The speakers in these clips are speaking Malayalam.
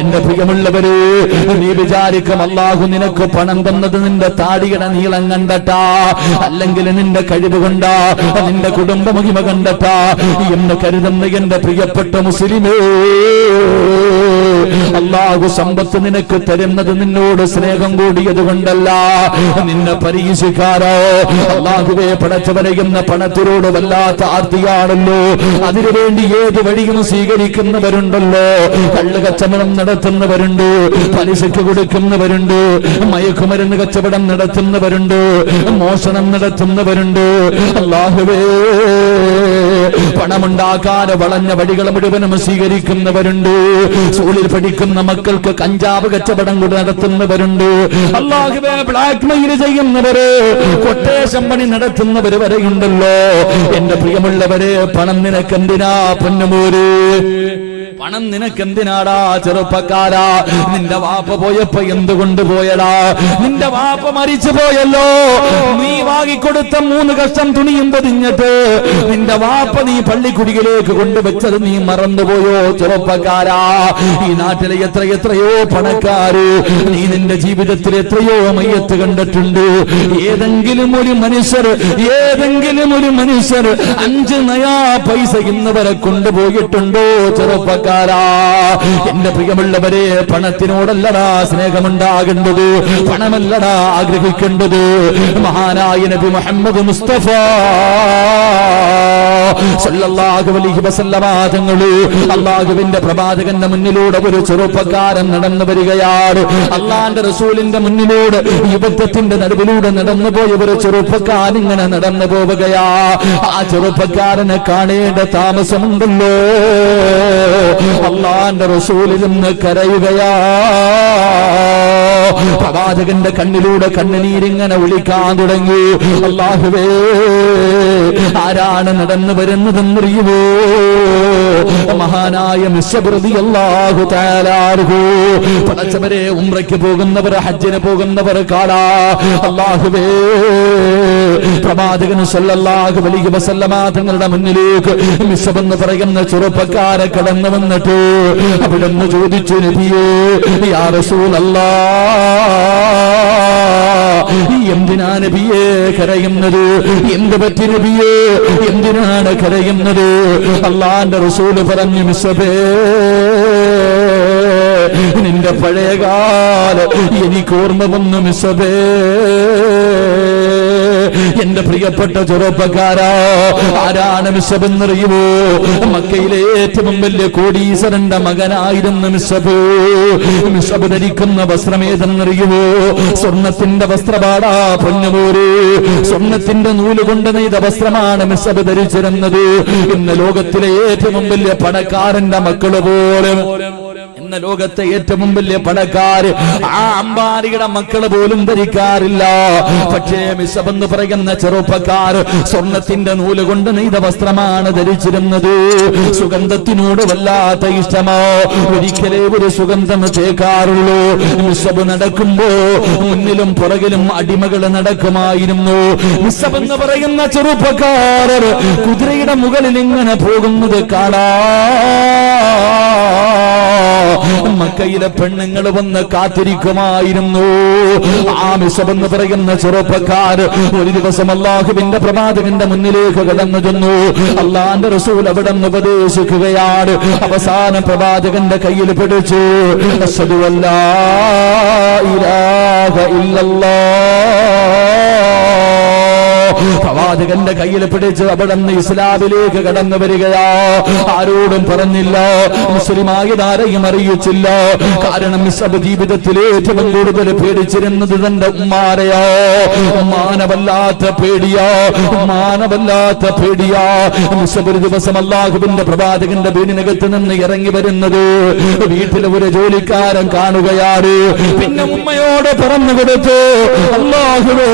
എന്റെ പ്രിയമുള്ളവര്, നീ വിചാരിക്കും അല്ലാഹു നിനക്ക് പണം തന്നത് നിന്റെ താടിയുടെ നീളം കണ്ടട്ടാ, അല്ലെങ്കിൽ നിന്റെ കഴിവ് കൊണ്ടാ, നിന്റെ കുടുംബ മഹിമ കണ്ടട്ടാ എന്ന് കരുതുന്ന എന്റെ പ്രിയപ്പെട്ട മുസ്ലിമേ, അല്ലാഹു സമ്പത്ത് നിനക്ക് തരുന്നത് നിന്നോട് സ്നേഹം കൂടിയത് കൊണ്ടല്ല. നിന്നെ പരീക്ഷിക്കാരോ അല്ലാഹുവേ പടച്ചവനെ എന്ന പണത്തിനോട് വല്ലാത്ത ആർത്തിയാണല്ലോ. അതിനുവേണ്ടി ഏത് വഴിയും സ്വീകരിക്കുന്നവരുണ്ടല്ലോ. കള്ള് കച്ചവടം നടത്തുന്നവരുണ്ട്, പലിശക്ക് കൊടുക്കുന്നവരുണ്ട്, മയക്കുമരുന്ന് കച്ചവടം നടത്തുന്നവരുണ്ട്, മോഷണം നടത്തുന്നവരുണ്ട്. അല്ലാഹുവേ പണമുണ്ടാക്കാൻ വളഞ്ഞ വഴികൾ മുഴുവനും സ്വീകരിക്കുന്നവരുണ്ട്. സ്കൂളിൽ പഠിക്കുന്ന മക്കൾക്ക് കഞ്ചാവ് കച്ചവടം കൂടി നടത്തുന്നവരുണ്ട്. അല്ലാഹുവേ ബ്ലാക്ക് മെയിൽ ചെയ്യുന്നവര്, കൊട്ടേഷൻ പണി നടത്തുന്നവര് വരെയുണ്ടല്ലോ. എന്റെ പ്രിയമുള്ളവരെ, പണം നിനക്കെന്തിനാ പൊന്നുമോര്? പണം നിനക്കെന്തിനാടാ ചെറുപ്പക്കാരാ? നിന്റെ വാപ്പ പോയപ്പോ എന്തുകൊണ്ട് പോയടാ? നിന്റെ വാപ്പ മരിച്ചു പോയല്ലോ. നീ വാങ്ങിക്കൊടുത്ത 3 കഷ്ണം തുണിയും പൊതിഞ്ഞിട്ട് നിന്റെ വാപ്പ നീ പള്ളിക്കുടിയിലേക്ക് കൊണ്ടുവച്ചത് നീ മറന്നുപോയോ ചെറുപ്പക്കാരാ? ഈ നാട്ടിലെ എത്രയോ പണക്കാര്, നീ നിന്റെ ജീവിതത്തിൽ എത്രയോ മയ്യത്ത് കണ്ടിട്ടുണ്ട്. ഏതെങ്കിലും ഒരു മനുഷ്യർ 5 നയാ പൈസ ഇന്നവരെ കൊണ്ടുപോയിട്ടുണ്ടോ ചെറുപ്പക്കാർ? എന്റെ പ്രിയമുള്ളവരെ, പണത്തിനോടല്ലടാ സ്നേഹമുണ്ടാകേണ്ടത്, പണമല്ലടാ ആഗ്രഹിക്കേണ്ടത്. മഹാനായ നബി മുഹമ്മദ് മുസ്തഫ സല്ലല്ലാഹു അലൈഹി വസല്ലമ തങ്ങള് അല്ലാഹുവിന്റെ പ്രവാചകന്റെ മുന്നിലൂടെ ഒരു ചെറുപ്പക്കാരൻ നടന്നു വരികയാണ്. അല്ലാഹുവിന്റെ റസൂലിന്റെ മുന്നിലൂടെ യുദ്ധത്തിന്റെ നടുവിലൂടെ നടന്നു പോയ ഒരു ചെറുപ്പക്കാരൻ ഇങ്ങനെ നടന്നു പോവുകയാ. ആ ചെറുപ്പക്കാരനെ കാണേണ്ട താമസമുണ്ടല്ലോ. അല്ലാഹുവിന്റെ റസൂലിൽ നിന്ന് കരയുകയാ. പ്രവാചകന്റെ കണ്ണിലൂടെ കണ്ണുനീരിങ്ങനെ ഒലിക്കാൻ തുടങ്ങി. അല്ലാഹുവേ, ആരാണ് നടന്നു വരുന്നതെന്നറിയുമോ? മഹാനായ മിസ്അബ് റളിയല്ലാഹു തആല അൻഹു. പടച്ചവരെ, ഉംറയ്ക്ക് പോകുന്നവർ, ഹജ്ജിന് പോകുന്നവർ കാണാ. അല്ലാഹുവേ, പ്രവാചകൻ സല്ലല്ലാഹു അലൈഹി വസല്ലമ തങ്ങളുടെ മുന്നിലേക്ക് മിസ്അബ് എന്ന് പറയുന്ന ചെറുപ്പക്കാരെ കടന്നു വന്നിട്ട് അവിടുന്ന് ചോദിച്ചു, നബിയേ, യാ റസൂലല്ലാഹ്, എന്തിനാ നബിയേ കരയുന്നത്? എന്ത് പറ്റി നബിയേ, എന്തിനാണ് കരയുന്നത്? അല്ലാഹുവിന്റെ റസൂല് പറഞ്ഞു, മിസ്അബേ, നിന്റെ പഴയകാലം എനിക്ക് ഓർമ്മ വന്നു മിസ്അബേ. എന്റെ പ്രിയപ്പെട്ട ചെറുപ്പക്കാരാ, ആരാണ് മിസ്അബ് എന്നറിയുമോ? മക്കയിലെ ഏറ്റവും വലിയ കോടീശ്വരന്റെ മകനായിരുന്നു മിസ്അബ്. മിസ്അബ് ധരിക്കുന്ന വസ്ത്രമേതെന്നറിയുമോ? സ്വർണത്തിന്റെ വസ്ത്രപാടാ പൊന്നുമോര്. സ്വർണത്തിന്റെ നൂല് കൊണ്ട് നെയ്ത വസ്ത്രമാണ് മിസ്അബ് ധരിച്ചിരുന്നത്. ഇന്ന് ലോകത്തിലെ ഏറ്റവും വലിയ പണക്കാരന്റെ മക്കള് പോലും, ഇന്ന് ലോകത്തെ ഏറ്റവും വലിയ പണക്കാര് ആ അംബാനിയുടെ മക്കള് പോലും ധരിക്കാറില്ല. പക്ഷേ മിസ്അബ് എന്ന് പറയുന്ന ചെറുപ്പക്കാർ സ്വർണത്തിന്റെ നൂല് കൊണ്ട് നെയ്ത വസ്ത്രമാണ് ധരിച്ചിരുന്നത്. സുഗന്ധത്തിനോട് വല്ലാത്ത ഇഷ്ടമോ, ഒരിക്കലേ ഒരു സുഗന്ധം തേക്കാറുള്ളൂ. മിസ്അബ് നടക്കുമ്പോ മുന്നിലും പുറകിലും അടിമകൾ നടക്കുമായിരുന്നു. മിസ്അബ് എന്ന് പറയുന്ന ചെറുപ്പക്കാരർ കുതിരയുടെ മുകളിൽ ഇങ്ങനെ പോകുന്നത് കാണാ. മക്കയിലെ പെണ്ണുങ്ങൾ വന്ന് കാത്തിരിക്കുമായിരുന്നു. ആ മിസ്അബ് എന്ന് പറയുന്ന ചെറുപ്പക്കാർ ഒരു ദിവസം അല്ലാഹുവിന്റെ പ്രവാചകന്റെ മുന്നിലേക്ക് കടന്നു ചെന്നു. അല്ലാഹുവിന്റെ റസൂൽ അവിടെ നിന്ന് ഉപദേശിക്കുകയാണ്. അവസാനം പ്രവാചകന്റെ കയ്യിൽ പിടിച്ചു, അശ്ഹദു അല്ലാ ഇലാഹ ഇല്ലല്ലാഹ്. പ്രവാചകന്റെ കയ്യിൽ പിടിച്ച് അവിടെ നിന്ന് ഇസ്ലാമിലേക്ക് കടന്നു വരികയാ. ആരോടും പറഞ്ഞില്ല, മുസ്ലിമായതാരെയും അറിയിച്ചില്ല. കാരണം മിസ്അബ് ജീവിതത്തിൽ ഏറ്റവും കൂടുതൽ പേടിച്ചിരുന്നത് തന്റെ ഉമ്മാനെയോ. ഉമ്മാനവല്ലാത്ത പേടിയാ, ഉമ്മാനവല്ലാത്ത പേടിയാ. മിസ്അബ് ഒരു ദിവസം അല്ലാഹുവിന്റെ പ്രവാചകന്റെ വീടിനകത്ത് നിന്ന് ഇറങ്ങി വരുന്നത് വീട്ടിലെ ഒരു ജോലിക്കാരൻ കാണുകയാണ്. പിന്നെ ഉമ്മയോട് പറഞ്ഞു കൊടുത്തു, അല്ലാഹുവേ,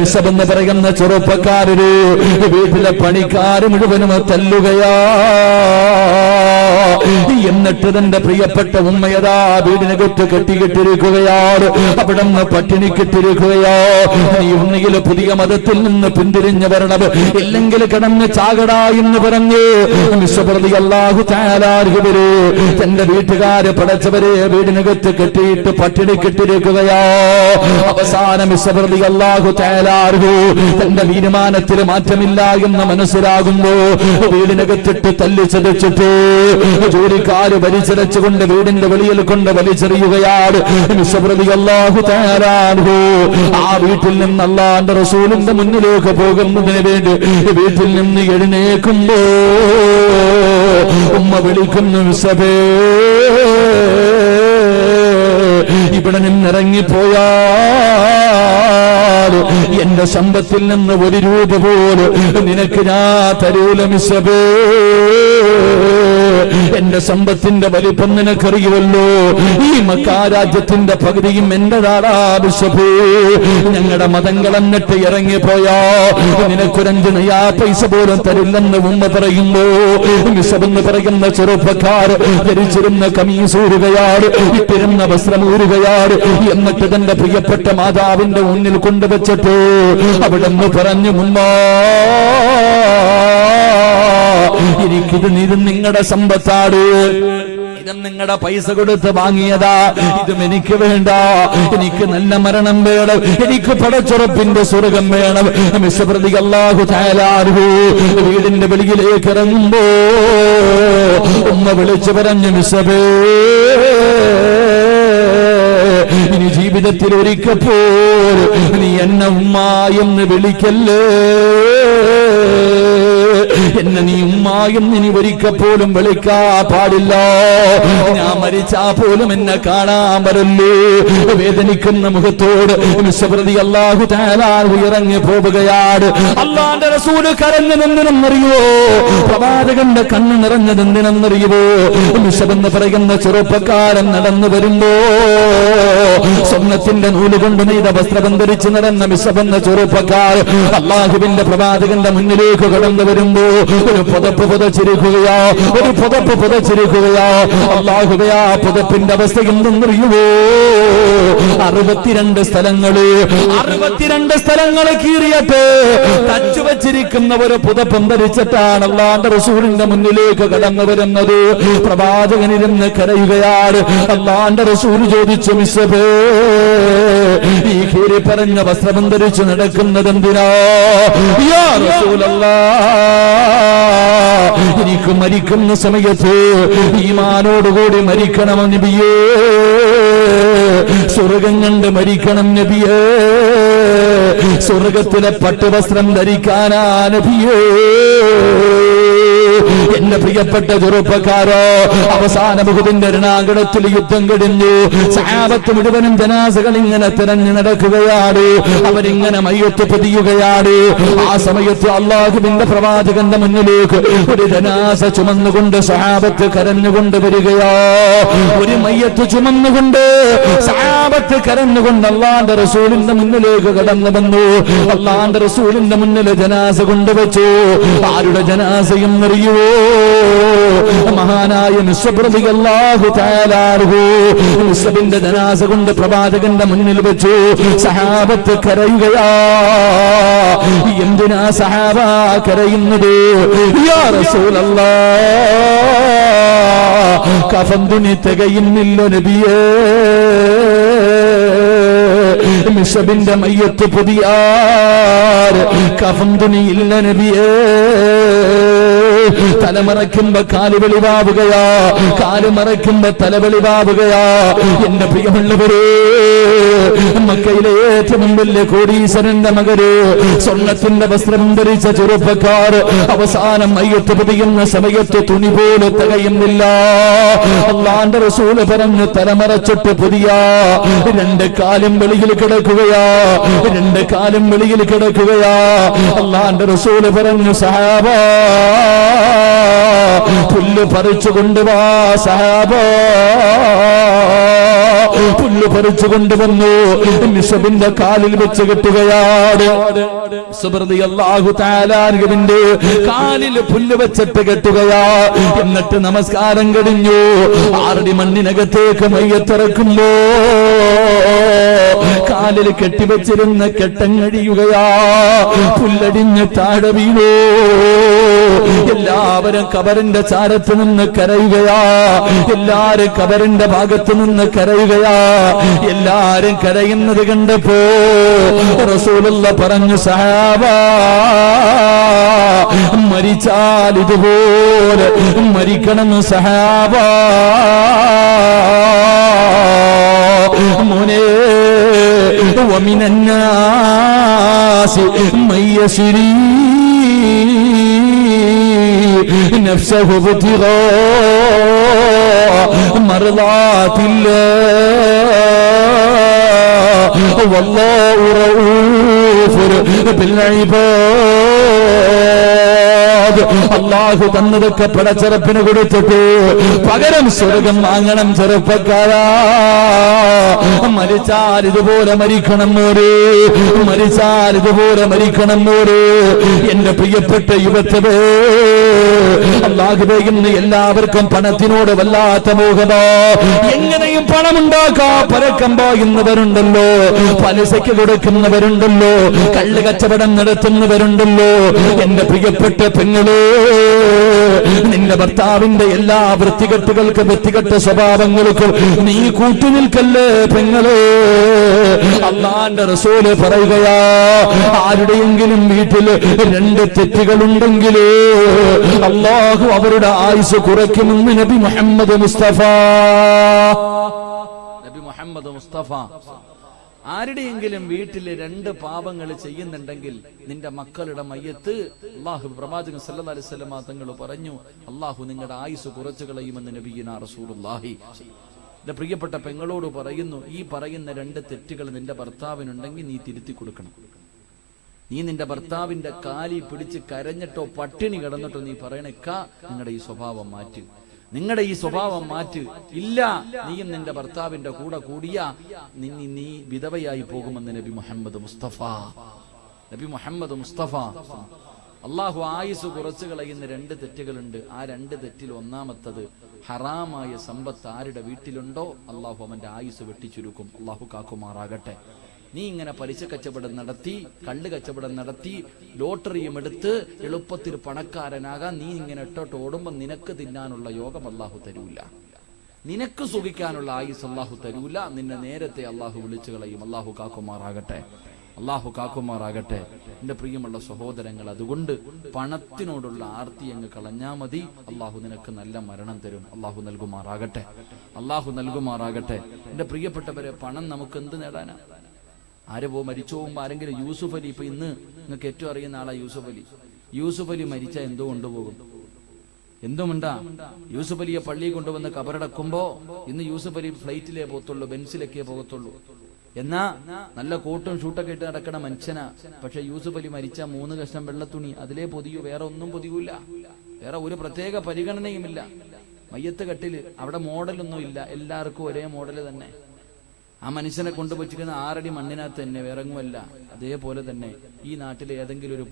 മിസ്അബ് എന്ന് പറയുന്ന ചെറുപ്പക്കാരര് വീട്ടിലെ പണിക്കാര് മുഴുവനും തല്ലുകയാ. എന്നിട്ട് തന്റെ പ്രിയപ്പെട്ട ഉമ്മയതാ വീടിനകത്ത് കെട്ടിക്കെട്ടിരിക്കുകയാണ്. അവിടെ നിന്ന് പട്ടിണിക്കിട്ടിരിക്കുകയോ. നീ ഒന്നുകിൽ പുതിയ മതത്തിൽ നിന്ന് പിന്തിരിഞ്ഞു വരണം, ഇല്ലെങ്കിൽ കിടന്ന് ചാകടാ എന്ന് പറഞ്ഞ് അല്ലാഹു തആല തന്റെ വീട്ടുകാര് പടച്ചവരെ വീടിനകത്ത് കെട്ടിയിട്ട് പട്ടിണിക്കിട്ടിരിക്കുകയോ. അവസാനം അല്ലാഹു തആല തന്റെ തീരുമാനത്തിൽ മാറ്റമില്ല എന്ന് മനസ്സിലാകുമ്പോ വീടിനകത്തിട്ട് തല്ലിച്ചതച്ചിട്ട് ജോലിക്കാര് വലിച്ചിരച്ചുകൊണ്ട് വീടിന്റെ വെളിയിൽ കൊണ്ട് വലിച്ചെറിയുകയാണ്. അല്ലാഹു തആല ആ വീട്ടിൽ നിന്ന് അല്ലാഹുവിന്റെ റസൂലിന്റെ മുന്നിലേക്ക് പോകുന്നതിന് വേണ്ടി വീട്ടിൽ നിന്ന് എഴുന്നേൽക്കുമ്പോ ഉമ്മ വിളിക്കുന്നു, മിസ്സബേ ഇവിടെ നിന്നിറങ്ങിപ്പോയാൽ എന്റെ സമ്പത്തിൽ നിന്ന് ഒരു രൂപ പോലും നിനക്ക് ഞാൻ തരൂല മിസ്സബേ. എന്റെ സമ്പത്തിന്റെ വലിപ്പം നിനക്കറിയുമല്ലോ. ഈ മക്കാരാജ്യത്തിന്റെ പകുതിയും എന്റെതാടാ ബിഷപ്പ്. ഞങ്ങളുടെ മതങ്ങൾ എന്നിട്ട് ഇറങ്ങിപ്പോയാ നിനക്കൊരഞ്ച് നയാ പൈസ പോലും തരില്ലെന്ന് ഉമ്മ പറയുമ്പോ ബിഷപ്പ് എന്ന് പറയുന്ന ചെറുപ്പക്കാർ ധരിച്ചിരുന്ന കമീസൂരുകയാണ്, ഇട്ടിരുന്ന വസ്ത്രമൂരുകയാണ്. എന്നിട്ട് തന്റെ പ്രിയപ്പെട്ട മാതാവിന്റെ മുന്നിൽ കൊണ്ടുവച്ചിട്ട് അവിടെ നിന്ന് പറഞ്ഞു, ഉമ്മ എനിക്കിത് നിങ്ങളുടെ സമ്പത്താണ്, ഇതും നിങ്ങളുടെ പൈസ കൊടുത്ത് വാങ്ങിയതാ, ഇതും എനിക്ക് വേണ്ട. എനിക്ക് നല്ല മരണം വേണം, എനിക്ക് പടച്ചുറപ്പിന്റെ സ്വർഗം വേണം. അല്ലാഹു തആല വീടിന്റെ വെളിയിലേക്ക് ഇറങ്ങുമ്പോ ഉമ്മ വിളിച്ചു പറഞ്ഞു, മിസ്സബേ ഇനി ജീവിതത്തിൽ ഒരിക്കൽ പോലും നീ എന്നെ ഉമ്മ എന്ന് വിളിക്കല്ലേ. എന്നെ നീ ഉമ്മായും ഇനി ഒരിക്കൽ പോലും വിളിക്കാ പാടില്ല. ഞാൻ മരിച്ചാ പോലും എന്നെ കാണാൻ വരല്ലേ. വേദനിക്കുന്ന മുഖത്തോട് അല്ലാഹു തആല ഇറങ്ങി പോവുകയാണ്. അല്ലാഹുവിന്റെ റസൂല് കരഞ്ഞതെന്തിനെന്നറിയോ? പ്രവാചകന്റെ കണ്ണ് നിറഞ്ഞതെന്തിനെന്നറിയുമോ? എന്ന് പറയുന്ന ചെറുപ്പക്കാരൻ നടന്നു വരുമ്പോ സ്വർണ്ണത്തിന്റെ നൂല് കൊണ്ട് നെയ്ത വസ്ത്രം ധരിച്ച് നടന്ന മിസ്സബെന്ന ചെറുപ്പക്കാർ അല്ലാഹുവിന്റെ പ്രവാചകന്റെ മുന്നിലേക്ക് കടന്നു വരുമ്പോ ഒരു പുതപ്പ് പുതച്ചിരിക്കുകയോ, ഒരു പുതപ്പ് പുതച്ചിരിക്കുകയോ. അല്ലാഹുവേ ആ പുതപ്പിന്റെ അവസ്ഥ എന്തെന്നറിയുമോ? 62 സ്ഥലങ്ങള് കീറിയിട്ട് തച്ചു വച്ചിരിക്കുന്ന ഒരു പുതപ്പം ധരിച്ചിട്ടാണ് അല്ലാഹുവിന്റെ റസൂലിന്റെ മുന്നിലേക്ക് കടന്നു വരുന്നത്. പ്രവാചകനിരുന്ന് കരയുകയാണ്. അല്ലാഹുവിന്റെ റസൂൽ ചോദിച്ചു, മിസ്സബേ ഈ കീറി പറഞ്ഞ വസ്ത്രം ധരിച്ച് നടക്കുന്നതെന്തിനാ? യാ റസൂലല്ലാഹ് എനിക്ക് മരിക്കുന്ന സമയത്ത് ഈമാനോടുകൂടി മരിക്കണം നബിയേ, സ്വർഗം കണ്ട് മരിക്കണം നബിയേ, സ്വർഗത്തിലെ പട്ടുവസ്ത്രം ധരിക്കാനാ നബിയേ. എന്റെ പ്രിയപ്പെട്ട ചെറുപ്പക്കാരോ, അവസാന ബഹുദിന്റെ രണാങ്കണത്തിൽ യുദ്ധം കഴിഞ്ഞു. സഹാബത്ത് മുഴുവനും ജനാസകൾ ഇങ്ങനെ തിരഞ്ഞു നടക്കുകയാണ്. അവരിങ്ങനെ മയ്യത്ത് പൊതിയുകയാണ്. ആ സമയത്ത് അല്ലാഹുവിന്റെ പ്രവാചകന്റെ മുന്നിലേക്ക് ഒരു ജനാസ ചുമന്നുകൊണ്ട് സഹാബത്ത് കരഞ്ഞുകൊണ്ട് വരികയോ. ഒരു മയ്യത്ത് ചുമന്നുകൊണ്ട് സഹാബത്ത് കരഞ്ഞുകൊണ്ട് അല്ലാഹുവിന്റെ റസൂലിന്റെ മുന്നിലേക്ക് കടന്നു വന്നു. അല്ലാഹുവിന്റെ റസൂലിന്റെ മുന്നിൽ ജനാസ കൊണ്ടുവച്ചു. ആരുടെ ജനാസയും അറിയുവോ? മഹാനായ അല്ലാഹു തആല മുസ്ലിമിന്റെ ജനാസ കൊണ്ട് പ്രവാചകന്റെ മുന്നിൽ വെച്ചു. സഹാബത്ത് കരയുകയാ. എന്തിനാ സഹാബ കരയുന്നത്? യാ റസൂലല്ലാഹ് കഫൻ തുണി തികയുന്നില്ല നബിയേ. മിസ്ബിന്റെ മയ്യത്ത് പുതിയാർ കഫൻ തുണിയില്ല നബിയേ. തലമറയ്ക്കുമ്പോ കാല് വെളിവാവുകയാ, കാല് മറയ്ക്കുമ്പോ തല വെളിവാവുകയാ. എന്റെ പ്രിയമുള്ളവരെ, മക്കയിലെ ഏറ്റവും വലിയ കോടീശ്വരന്റെ മകര്, സ്വർണ്ണത്തിന്റെ വസ്ത്രം ധരിച്ച ചെറുപ്പക്കാർ അവസാനം മയ്യത്ത് പൊതിയുന്ന സമയത്ത് തുണി പോലെ തികയുന്നില്ല. അല്ലാഹുവിന്റെ റസൂല് പറഞ്ഞു, തലമറച്ചിട്ട് പുതിയ 2 കാലും വെളിയിൽ കിടക്കുകയാ, 2 കാലും വെളിയിൽ കിടക്കുകയാ. അല്ലാഹുവിന്റെ റസൂല് പറഞ്ഞു, സഹാബാ പുല്ല് പറിച്ചു കൊണ്ടുവാ സഹാബാ. പുല്ല് പറിച്ചു കൊണ്ടുവന്നു മിസ്ബിന്റെ കാലിൽ വെച്ച് കെട്ടുകയാണ്. അല്ലാഹു തആലാവിന്റെ കാലിൽ പുല്ല് വെച്ചിട്ട് കെട്ടുകയാ. എന്നിട്ട് നമസ്കാരം കഴിഞ്ഞു. 6 അടി മണ്ണിനകത്തേക്ക് മയ്യത്തിറക്കുമ്പോ കാലിൽ കെട്ടിവെച്ചിരുന്ന കെട്ടങ്ങഴിയുകയാ. പുല്ലടിഞ്ഞ് താഴെ വീണു. എല്ലാവരും കബറിന്റെ ചാരത്ത് നിന്ന് കരയുകയാ. എല്ലാരും കബറിന്റെ ഭാഗത്ത് നിന്ന് കരയുകയാ. എല്ലാരും കരയുന്നത് കണ്ടപ്പോ റസൂലുള്ള പറഞ്ഞു, സഹാബാ, മരിച്ചാൽ ഇതുപോലെ മരിക്കണം സഹാബാ. മോനെ, ومن الناس من يشري نفسه ابتغاء مرضات الله والله رؤوف بالعباد. അല്ലാഹു തന്നതൊക്കെ പടച്ചെറുപ്പിന് കൊടുത്തിട്ട് പകരം സ്വർഗം വാങ്ങണം ചെറുപ്പക്കാരാ. മരിച്ചാൽ ഇതുപോലെ മരിക്കണം മോരെ, മരിച്ചാൽ ഇതുപോലെ മരിക്കണം മോരെ. എന്റെ പ്രിയപ്പെട്ട യുവത്വേ, അല്ലാഹുവേ, ഇന്ന് എല്ലാവർക്കും പണത്തിനോട് വല്ലാത്ത മോഹത. എങ്ങനെയും പണമുണ്ടാക്കാ പരക്കം പായുന്നവരുണ്ടല്ലോ, പലിശയ്ക്ക് കൊടുക്കുന്നവരുണ്ടല്ലോ, കള്ള് കച്ചവടം നടത്തുന്നവരുണ്ടല്ലോ. എന്റെ പ്രിയപ്പെട്ട പെങ്ങളെ, നിന്റെ ഭർത്താവിന്റെ എല്ലാ വൃത്തികെട്ടുകൾക്ക് വൃത്തികെട്ട സ്വഭാവങ്ങൾക്കും നീ കൂട്ടുനിൽക്കല്ലേ പെങ്ങളെ. അല്ലാഹുവിന്റെ റസൂല് പറയുകയാ, ആരുടെയെങ്കിലും വീട്ടിൽ 2 തെറ്റുകളുണ്ടെങ്കിൽ അല്ലാഹു അവരുടെ ആയുസ് കുറയ്ക്കുമെന്ന് നബി മുഹമ്മദ് മുസ്തഫ. നബി മുഹമ്മദ് മുസ്തഫ ആരുടെയെങ്കിലും വീട്ടിൽ 2 പാപങ്ങൾ ചെയ്യുന്നുണ്ടെങ്കിൽ നിന്റെ മക്കളുടെ മയ്യത്ത് അല്ലാഹു പ്രവാചകൻ സല്ലല്ലാഹു അലൈഹി വസല്ലം തങ്ങൾ പറഞ്ഞു, അല്ലാഹു നിങ്ങളുടെ ആയുസ് കുറച്ചു കളയുമെന്ന് നബിയിനാ റസൂലുള്ളാഹി. എന്റെ പ്രിയപ്പെട്ട പെങ്ങളോട് പറയുന്നു, ഈ പറയുന്ന 2 തെറ്റുകൾ നിന്റെ ഭർത്താവിനുണ്ടെങ്കിൽ നീ തിരുത്തി കൊടുക്കണം. നീ നിന്റെ ഭർത്താവിന്റെ കാലി പിടിച്ച് കരഞ്ഞിട്ടോ പട്ടിണി കിടന്നിട്ടോ നീ പറയണേക്ക, നിങ്ങളുടെ ഈ സ്വഭാവം മാറ്റ്, നിങ്ങളുടെ ഈ സ്വഭാവം മാറ്റ്. ഇല്ല, നീയും നിന്റെ ഭർത്താവിന്റെ കൂടെ കൂടിയ നീ വിധവയായി പോകുമെന്ന് നബി മുഹമ്മദ് മുസ്തഫ. നബി മുഹമ്മദ് മുസ്തഫ. അള്ളാഹു ആയുസ് കുറച്ചു കളയുന്ന 2 തെറ്റുകളുണ്ട്. ആ 2 തെറ്റിൽ ഒന്നാമത്തത്, ഹറാമായ സമ്പത്ത് ആരുടെ വീട്ടിലുണ്ടോ അള്ളാഹു അവന്റെ ആയുസ് വെട്ടിച്ചുരുക്കും. അള്ളാഹു കാക്കുമാറാകട്ടെ. നീ ഇങ്ങനെ പലിശ കച്ചവടം നടത്തി, കള്ള് കച്ചവടം നടത്തി, ലോട്ടറിയും എടുത്ത് എളുപ്പത്തിൽ പണക്കാരനാകാൻ നീ ഇങ്ങനെ ഇട്ടോട്ട് ഓടുമ്പോ നിനക്ക് തിന്നാനുള്ള യോഗം അല്ലാഹു തരൂല, നിനക്ക് സുഖിക്കാനുള്ള ആയുസ് അല്ലാഹു തരൂല. നിന്നെ നേരത്തെ അല്ലാഹു വിളിച്ചു കളയും. അല്ലാഹു കാക്കുമാറാകട്ടെ, അല്ലാഹു കാക്കുമാറാകട്ടെ. എന്റെ പ്രിയമുള്ള സഹോദരങ്ങൾ, അതുകൊണ്ട് പണത്തിനോടുള്ള ആർത്തി അങ്ങ് കളഞ്ഞാ മതി. അല്ലാഹു നിനക്ക് നല്ല മരണം തരും. അല്ലാഹു നൽകുമാറാകട്ടെ, അല്ലാഹു നൽകുമാറാകട്ടെ. എന്റെ പ്രിയപ്പെട്ടവരെ, പണം നമുക്ക് എന്ത് നേടാനാ? ആര് മരിച്ചു പോകുമ്പോ ആരെങ്കിലും, യൂസുഫ് അലി, ഇപ്പൊ ഇന്ന് നിങ്ങൾക്ക് ഏറ്റവും അറിയുന്ന ആളാ യൂസുഫ് അലി. യൂസുഫ് അലി മരിച്ചാൽ എന്തോ കൊണ്ടുപോകും? എന്തുമുണ്ടാ? യൂസുഫ് അലിയെ പള്ളിയിൽ കൊണ്ടുവന്ന് കബറടക്കുമ്പോ ഇന്ന് യൂസുഫ് അലി ഫ്ലൈറ്റിലേ പോകത്തുള്ളൂ, ബെൻസിലൊക്കെ പോകത്തുള്ളൂ. എന്നാ നല്ല കോട്ടും ഷൂട്ടൊക്കെ ഇട്ട് നടക്കണ മനുഷ്യനാ. പക്ഷെ യൂസുഫ് അലി മരിച്ച 3 കഷ്ണം വെള്ളത്തുണി അതിലേ പൊതിയൂ, വേറെ ഒന്നും പൊതിയൂല. വേറെ ഒരു പ്രത്യേക പരിഗണനയുമില്ല. മയ്യത്ത് കട്ടില് അവിടെ മോഡലൊന്നും ഇല്ല, എല്ലാവർക്കും ഒരേ മോഡല് തന്നെ. ആ മനുഷ്യനെ കൊണ്ടുപോയിച്ചിരിക്കുന്ന 6 അടി മണ്ണിനകത്ത് തന്നെ, വേറെങ്ങുമല്ല. അതേപോലെ തന്നെ ഈ നാട്ടിലെ ഏതെങ്കിലും ഒരു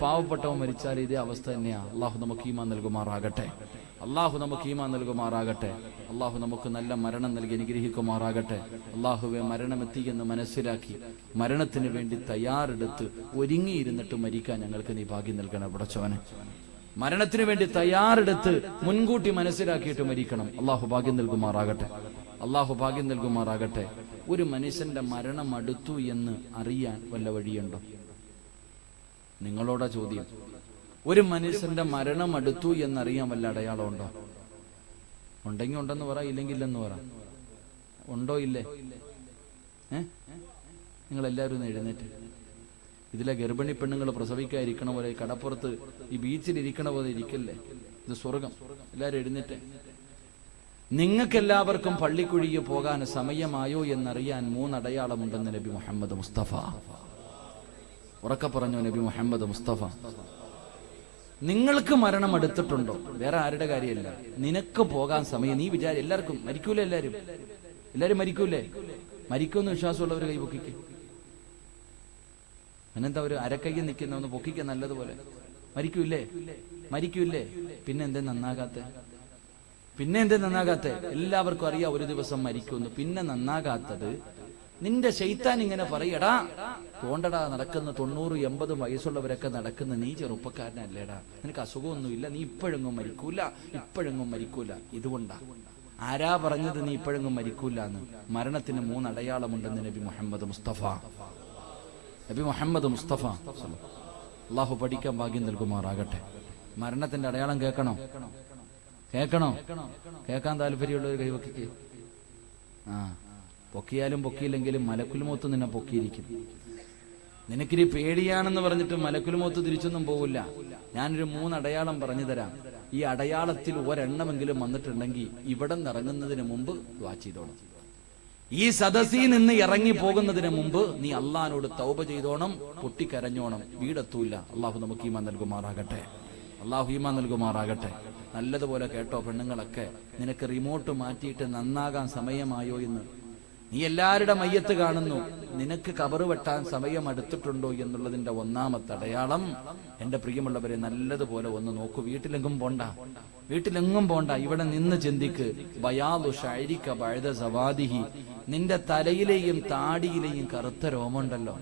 പാവപ്പെട്ടവൻ മരിച്ചാൽ ഇതേ അവസ്ഥ തന്നെയാ. അള്ളാഹു നമുക്ക് ഈമാൻ നൽകുമാറാകട്ടെ, അള്ളാഹു നമുക്ക് ഈമാൻ നൽകുമാറാകട്ടെ. അള്ളാഹു നമുക്ക് നല്ല മരണം നൽകി അനുഗ്രഹിക്കുമാറാകട്ടെ. അള്ളാഹുവെ, മരണമെത്തി എന്ന് മനസ്സിലാക്കി മരണത്തിന് വേണ്ടി തയ്യാറെടുത്ത് ഒരുങ്ങിയിരുന്നിട്ട് മരിക്കാൻ ഞങ്ങൾക്ക് നീ ഭാഗ്യം നൽകണം പടച്ചവനെ. മരണത്തിന് വേണ്ടി തയ്യാറെടുത്ത് മുൻകൂട്ടി മനസ്സിലാക്കിയിട്ട് മരിക്കണം. അള്ളാഹു ഭാഗ്യം നൽകുമാറാകട്ടെ, അള്ളാഹു ഭാഗ്യം നൽകുമാറാകട്ടെ. ഒരു മനുഷ്യന്റെ മരണം അടുത്തു എന്ന് അറിയാൻ വല്ല വഴിയുണ്ടോ? നിങ്ങളോടാ ചോദ്യം. ഒരു മനുഷ്യന്റെ മരണം അടുത്തു എന്നറിയാൻ വല്ല അടയാളമുണ്ടോ? ഉണ്ടെങ്കിൽ ഉണ്ടെന്ന് പറ, ഇല്ലെങ്കിൽ ഇല്ലെന്ന് പറ. ഉണ്ടോ ഇല്ലേ? നിങ്ങളെല്ലാവരും എഴുന്നേറ്റ്. ഇതിലെ ഗർഭിണി പെണ്ണുങ്ങൾ പ്രസവിക്കാതിരിക്കണ പോലെ, കടപ്പുറത്ത് ഈ ബീച്ചിൽ ഇരിക്കണ പോലെ ഇരിക്കല്ലേ, ഇത് സ്വർഗം. എല്ലാവരും എഴുന്നേറ്റ്. നിങ്ങൾക്കെല്ലാവർക്കും പള്ളിക്കുഴിക്ക് പോകാൻ സമയമായോ എന്നറിയാൻ 3 അടയാളമുണ്ടെന്ന് നബി മുഹമ്മദ് മുസ്തഫ. ഉറക്കെ പറഞ്ഞു നബി മുഹമ്മദ് മുസ്തഫ. നിങ്ങൾക്ക് മരണം അടുത്തിട്ടുണ്ടോ? വേറെ ആരുടെ കാര്യമല്ല, നിനക്ക് പോകാൻ സമയം. നീ എല്ലാവർക്കും മരിക്കൂലേ? എല്ലാരും മരിക്കൂലേ? മരിക്കുമെന്ന് വിശ്വാസമുള്ളവർ കൈ പൊക്കിക്ക്. അങ്ങനെന്താ ഒരു അരക്കയ്യിൽ നിൽക്കുന്ന ഒന്ന് പൊക്കിക്ക നല്ലതുപോലെ. മരിക്കൂല്ലേ? പിന്നെ എന്തേ നന്നാകാത്തെ? എല്ലാവർക്കും അറിയാം ഒരു ദിവസം മരിക്കുമെന്ന്. പിന്നെ നന്നാകാത്തത് നിന്റെ ശൈത്താൻ ഇങ്ങനെ പറയടാ, തോണ്ടടാ, നടക്കുന്ന 90-80 വയസ്സുള്ളവരൊക്കെ നടക്കുന്ന നീ ചെറുപ്പക്കാരനല്ലേടാ, നിനക്ക് അസുഖമൊന്നുമില്ല, നീ ഇപ്പോഴെങ്ങും മരിക്കൂല. ഇതുകൊണ്ടാ. ആരാ പറഞ്ഞത് നീ ഇപ്പോഴെങ്ങും മരിക്കൂല എന്ന്? മരണത്തിന് 3 അടയാളമുണ്ടെന്ന് നബി മുഹമ്മദ് മുസ്തഫ. അള്ളാഹു പഠിക്കാൻ ഭാഗ്യം നൽകുമാറാകട്ടെ. മരണത്തിന്റെ അടയാളം കേൾക്കണോ? കേൾക്കാൻ താല്പര്യമുള്ളവർ കൈവക്കിക്ക്. പൊക്കിയാലും പൊക്കിയില്ലെങ്കിലും മലക്കുൽ മൗത്ത് നിന്നെ പൊക്കിയിരിക്കും. നിനക്കിനി പേടിയാണെന്ന് പറഞ്ഞിട്ട് മലക്കുൽ മൗത്ത് തിരിച്ചൊന്നും പോവില്ല. ഞാനൊരു 3 അടയാളം പറഞ്ഞു തരാം. ഈ അടയാളത്തിൽ ഒരെണ്ണമെങ്കിലും വന്നിട്ടുണ്ടെങ്കിൽ ഇവിടെ നിന്ന് ഇറങ്ങുന്നതിന് മുമ്പ് ദുആ ചെയ്തോണം. ഈ സദസ്സിൽ നിന്ന് ഇറങ്ങി പോകുന്നതിന് മുമ്പ് നീ അള്ളാഹിനോട് തൗബ ചെയ്തോണം, പൊട്ടിക്കരഞ്ഞോണം. വീടെത്തൂല്ല. അള്ളാഹു നമുക്ക് ഈമാൻ നൽകുമാറാകട്ടെ. നല്ലതുപോലെ കേട്ടോ പെണ്ണുങ്ങളൊക്കെ, നിനക്ക് റിമോട്ട് മാറ്റിയിട്ട് നന്നാകാൻ സമയമായോ എന്ന്. നീ എല്ലാവരുടെ മയ്യത്ത് കാണുന്നു, നിനക്ക് കബറ് വെട്ടാൻ സമയം അടുത്തിട്ടുണ്ടോ എന്നുള്ളതിന്റെ 1ാമത്തെ അടയാളം. എന്റെ പ്രിയമുള്ളവരെ, നല്ലതുപോലെ ഒന്ന് നോക്കൂ. വീട്ടിലെങ്ങും പോണ്ട, ഇവിടെ നിന്ന് ചിന്തിക്ക്. ബയാദു ശഅരിക ബഅദ സവാദിഹി, നിന്റെ തലയിലെയും താടിയിലെയും കറുത്ത രോമമുണ്ടല്ലോ,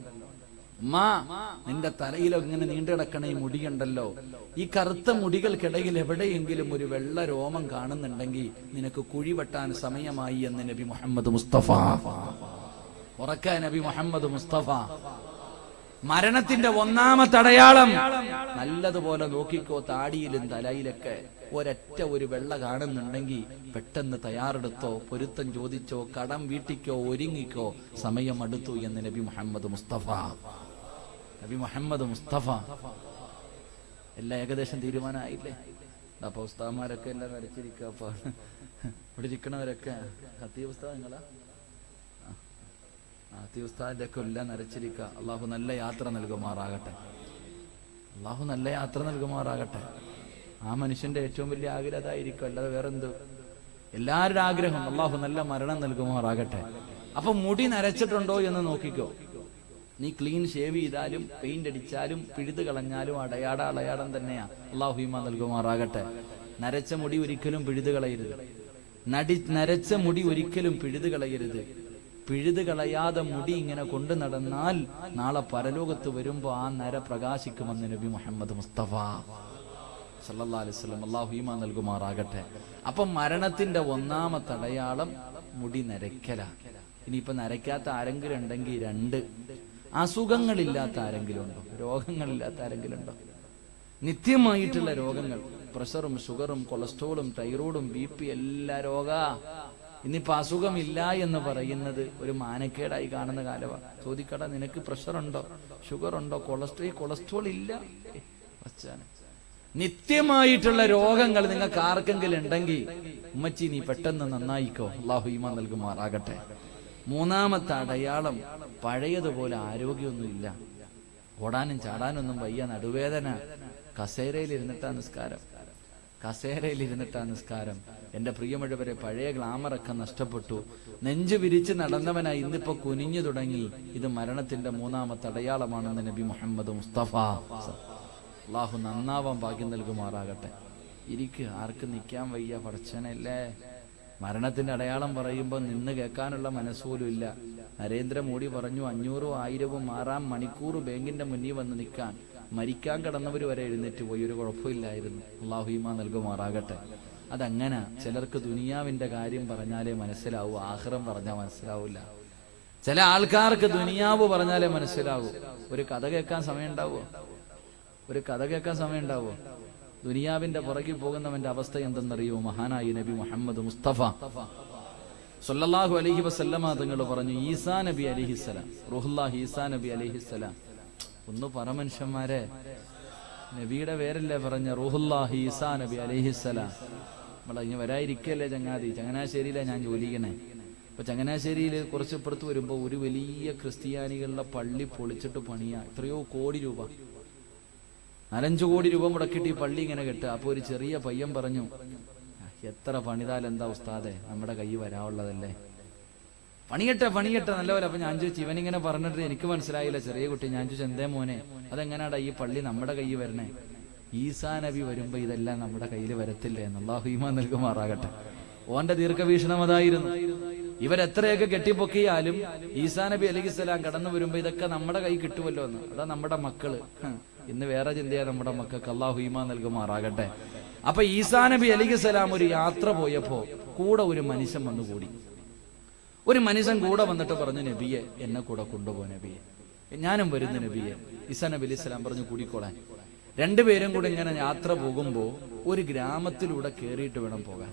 നിന്റെ തലയിൽ ഇങ്ങനെ നീണ്ടു കിടക്കണ ഈ മുടിയുണ്ടല്ലോ, ഈ കറുത്ത മുടികൾക്കിടയിൽ എവിടെയെങ്കിലും ഒരു വെള്ള രോമം കാണുന്നുണ്ടെങ്കിൽ നിനക്ക് കുഴി വെട്ടാൻ സമയമായി എന്ന് നബി മുഹമ്മദ് മുസ്തഫ. നബി മുഹമ്മദ് മുസ്തഫ. മരണത്തിന്റെ 1ാമത്തെ അടയാളം നല്ലതുപോലെ നോക്കിക്കോ. താടിയിലും തലയിലൊക്കെ ഒരു വെള്ള കാണുന്നുണ്ടെങ്കിൽ പെട്ടെന്ന് തയ്യാറെടുത്തോ, പൊരുത്തം ചോദിച്ചോ, കടം വീട്ടിക്കോ, ഒരുങ്ങിക്കോ, സമയം അടുത്തു എന്ന് നബി മുഹമ്മദ് മുസ്തഫ. എല്ലാം ഏകദേശം തീരുമാനമായില്ലേ? അപ്പൊ ഉസ്താദന്മാരൊക്കെ എല്ലാം വരച്ചിരിക്കുക. അപ്പൊ ഇവിടെ ഇരിക്കണവരൊക്കെ ഉസ്താദങ്ങളാ, ഉസ്താദിന്റെ ഒക്കെ എല്ലാം നരച്ചിരിക്കുക. അള്ളാഹു നല്ല യാത്ര നൽകുമാറാകട്ടെ. ആ മനുഷ്യന്റെ ഏറ്റവും വലിയ ആഗ്രഹം അതായിരിക്കും, അല്ലാതെ വേറെന്ത്? എല്ലാവരുടെ ആഗ്രഹം അള്ളാഹു നല്ല മരണം നൽകുമാറാകട്ടെ. അപ്പൊ മുടി നരച്ചിട്ടുണ്ടോ എന്ന് നോക്കിക്കോ. നീ ക്ലീൻ ഷേവ് ചെയ്താലും പെയിന്റ് അടിച്ചാലും പിഴുത് കളഞ്ഞാലും അടയാളം തന്നെയാ. അള്ളാഹു ഈമാൻ നൽകുമാറാകട്ടെ. നരച്ച മുടി ഒരിക്കലും പിഴുത് കളയരുത്. പിഴുത് കളയാതെ മുടി ഇങ്ങനെ കൊണ്ടു നടന്നാൽ നാളെ പരലോകത്ത് വരുമ്പോ ആ നര പ്രകാശിക്കുമെന്ന് നബി മുഹമ്മദ് മുസ്തഫ സല്ലല്ലാഹു അലൈഹി വസല്ലം. അള്ളാഹു ഈമാൻ നൽകുമാറാകട്ടെ. അപ്പൊ മരണത്തിന്റെ 1ാമത്തെ അടയാളം മുടി നരയ്ക്കല. ഇനിയിപ്പൊ നരയ്ക്കാത്ത ആരെങ്കിലും ഉണ്ടെങ്കിൽ 2, അസുഖങ്ങളില്ലാത്ത ആരെങ്കിലും ഉണ്ടോ? രോഗങ്ങളില്ലാത്ത ആരെങ്കിലും ഉണ്ടോ? നിത്യമായിട്ടുള്ള രോഗങ്ങൾ, പ്രഷറും ഷുഗറും കൊളസ്ട്രോളും തൈറോയിഡും BP എല്ലാ ഇന്നിപ്പോ അസുഖമില്ല എന്ന് പറയുന്നത് ഒരു മാനക്കേടായി കാണുന്ന കാലമാണ്. ചോദിക്കട, നിനക്ക് പ്രഷറുണ്ടോ, ഷുഗറുണ്ടോ, കൊളസ്ട്രോൾ ഇല്ല? നിത്യമായിട്ടുള്ള രോഗങ്ങൾ നിങ്ങൾക്ക് ആർക്കെങ്കിലും ഉണ്ടെങ്കിൽ ഉമ്മച്ചി നീ പെട്ടെന്ന് നന്നായിക്കോ. അള്ളാഹു ഈമാൻ നൽകുമാറാകട്ടെ. 3ാമത്തെ അടയാളം പഴയതുപോലെ ആരോഗ്യമൊന്നുമില്ല, ഓടാനും ചാടാനൊന്നും വയ്യ, നടുവേദന, കസേരയിൽ ഇരുന്നിട്ടാ നിസ്കാരം. എന്റെ പ്രിയമുള്ളവരെ, പഴയ ഗ്ലാമറൊക്കെ നഷ്ടപ്പെട്ടു. നെഞ്ചു വിരിച്ച് നടന്നവനായി ഇന്നിപ്പോ കുനിഞ്ഞു തുടങ്ങി. ഇത് മരണത്തിന്റെ 3ാമത്തെ അടയാളമാണെന്ന് നബി മുഹമ്മദ് മുസ്തഫ. അള്ളാഹു നന്നാവാൻ ഭാഗ്യം നൽകുമാറാകട്ടെ. ആർക്ക് നിൽക്കാൻ വയ്യ, പടച്ചനല്ലേ. മരണത്തിന്റെ അടയാളം പറയുമ്പോൾ നിന്ന് കേൾക്കാനുള്ള മനസ്സുപോലും ഇല്ല. നരേന്ദ്രമോദി പറഞ്ഞു 500 1000 മാറാം മണിക്കൂർ ബാങ്കിന്റെ മുന്നിൽ വന്ന് നിൽക്കാൻ. മരിക്കാൻ കിടന്നവർ വരെ എഴുന്നേറ്റ് പോയി, ഒരു കുഴപ്പമില്ലായിരുന്നു. അള്ളാഹു ഈമാൻ നൽകുമാറാകട്ടെ. അതങ്ങനെ ചിലർക്ക് ദുനിയാവിന്റെ കാര്യം പറഞ്ഞാലേ മനസ്സിലാവൂ, ആഖിറം പറഞ്ഞാൽ മനസ്സിലാവൂല. ചില ആൾക്കാർക്ക് ദുനിയാവ് പറഞ്ഞാലേ മനസ്സിലാവൂ. ഒരു കഥ കേൾക്കാൻ സമയം ഉണ്ടാവോ? ദുനിയാവിന്റെ പുറകിൽ പോകുന്നവന്റെ അവസ്ഥ എന്തെന്നറിയോ? മഹാനായി നബി മുഹമ്മദ് മുസ്തഫ സല്ലല്ലാഹു അലൈഹി വസല്ലമ തങ്ങൾ പറഞ്ഞു, ഈസാ നബി അലൈഹിസ്സലാം, റൂഹുല്ലാഹി ഈസാ നബി അലൈഹിസ്സലാം. ഒന്ന് പറ മനുഷ്യന്മാരെ, നബിയുടെ പേരല്ലേ പറഞ്ഞ റൂഹുല്ലാഹി ഈസാ നബി അലൈഹിസ്സലാം. നമ്മളെ ഇങ്ങനെ വരാതിരിക്കല്ലേ ചങ്ങനാശ്ശേരിയിലാണ് ഞാൻ ജോലി ചെയ്യണേ. അപ്പൊ ചങ്ങനാശ്ശേരിയിൽ കുറച്ചിപ്പുറത്ത് വരുമ്പോ ഒരു വലിയ ക്രിസ്ത്യാനികളുടെ പള്ളി പൊളിച്ചിട്ട് പണിയാ, എത്രയോ കോടി രൂപ. 4-5 കോടി രൂപ മുടക്കിയിട്ട് ഈ പള്ളി ഇങ്ങനെ കെട്ടുക. അപ്പൊ ഒരു ചെറിയ പയ്യൻ പറഞ്ഞു, എത്ര പണിതാൽ എന്താ ഉസ്താദെ, നമ്മുടെ കൈ വരാനുള്ളതല്ലേ, പണിയട്ടെ നല്ലപോലെ. അപ്പൊ ഞാൻ ചോദിച്ചു, ഇവനിങ്ങനെ പറഞ്ഞിട്ട് എനിക്ക് മനസ്സിലായില്ല, ചെറിയ കുട്ടി. ഞാൻ ചോദിച്ചു, എന്തേ മോനെ, അതെങ്ങനാടാ ഈ പള്ളി നമ്മുടെ കൈ വരണേ? ഈസാ നബി വരുമ്പോ ഇതെല്ലാം നമ്മുടെ കയ്യിൽ വരത്തില്ലേ എന്ന്. അല്ലാഹു ഈമാൻ നൽകുമാറാകട്ടെ. ഓന്റെ ദീർഘവീക്ഷണം അതായിരുന്നു. ഇവരെത്രയൊക്കെ കെട്ടിപ്പൊക്കിയാലും ഈസാ നബി അലൈഹിസ്സലാം കടന്നു വരുമ്പോ ഇതൊക്കെ നമ്മുടെ കൈ കിട്ടുമല്ലോ എന്ന്. അതാ നമ്മുടെ മക്കള്. ഇന്ന് വേറെ ചിന്തയാ നമ്മുടെ മക്കൾക്ക്. അല്ലാഹു ഈമാൻ നൽകുമാറാകട്ടെ. അപ്പൊ ഈസാ നബി അലൈഹിസ്സലാം ഒരു യാത്ര പോയപ്പോ കൂടെ ഒരു മനുഷ്യൻ വന്നു കൂടി. ഒരു മനുഷ്യൻ കൂടെ വന്നിട്ട് പറഞ്ഞു, നബിയെ എന്നെ കൂടെ കൊണ്ടുപോ നബിയെ, ഞാനും വരുന്നു നബിയെ. ഈസാ നബി അലൈഹിസ്സലാം പറഞ്ഞു, കൂടിക്കോളാൻ. രണ്ടുപേരും കൂടെ ഇങ്ങനെ യാത്ര പോകുമ്പോ ഒരു ഗ്രാമത്തിലൂടെ കേറിയിട്ട് വേണം പോകാൻ.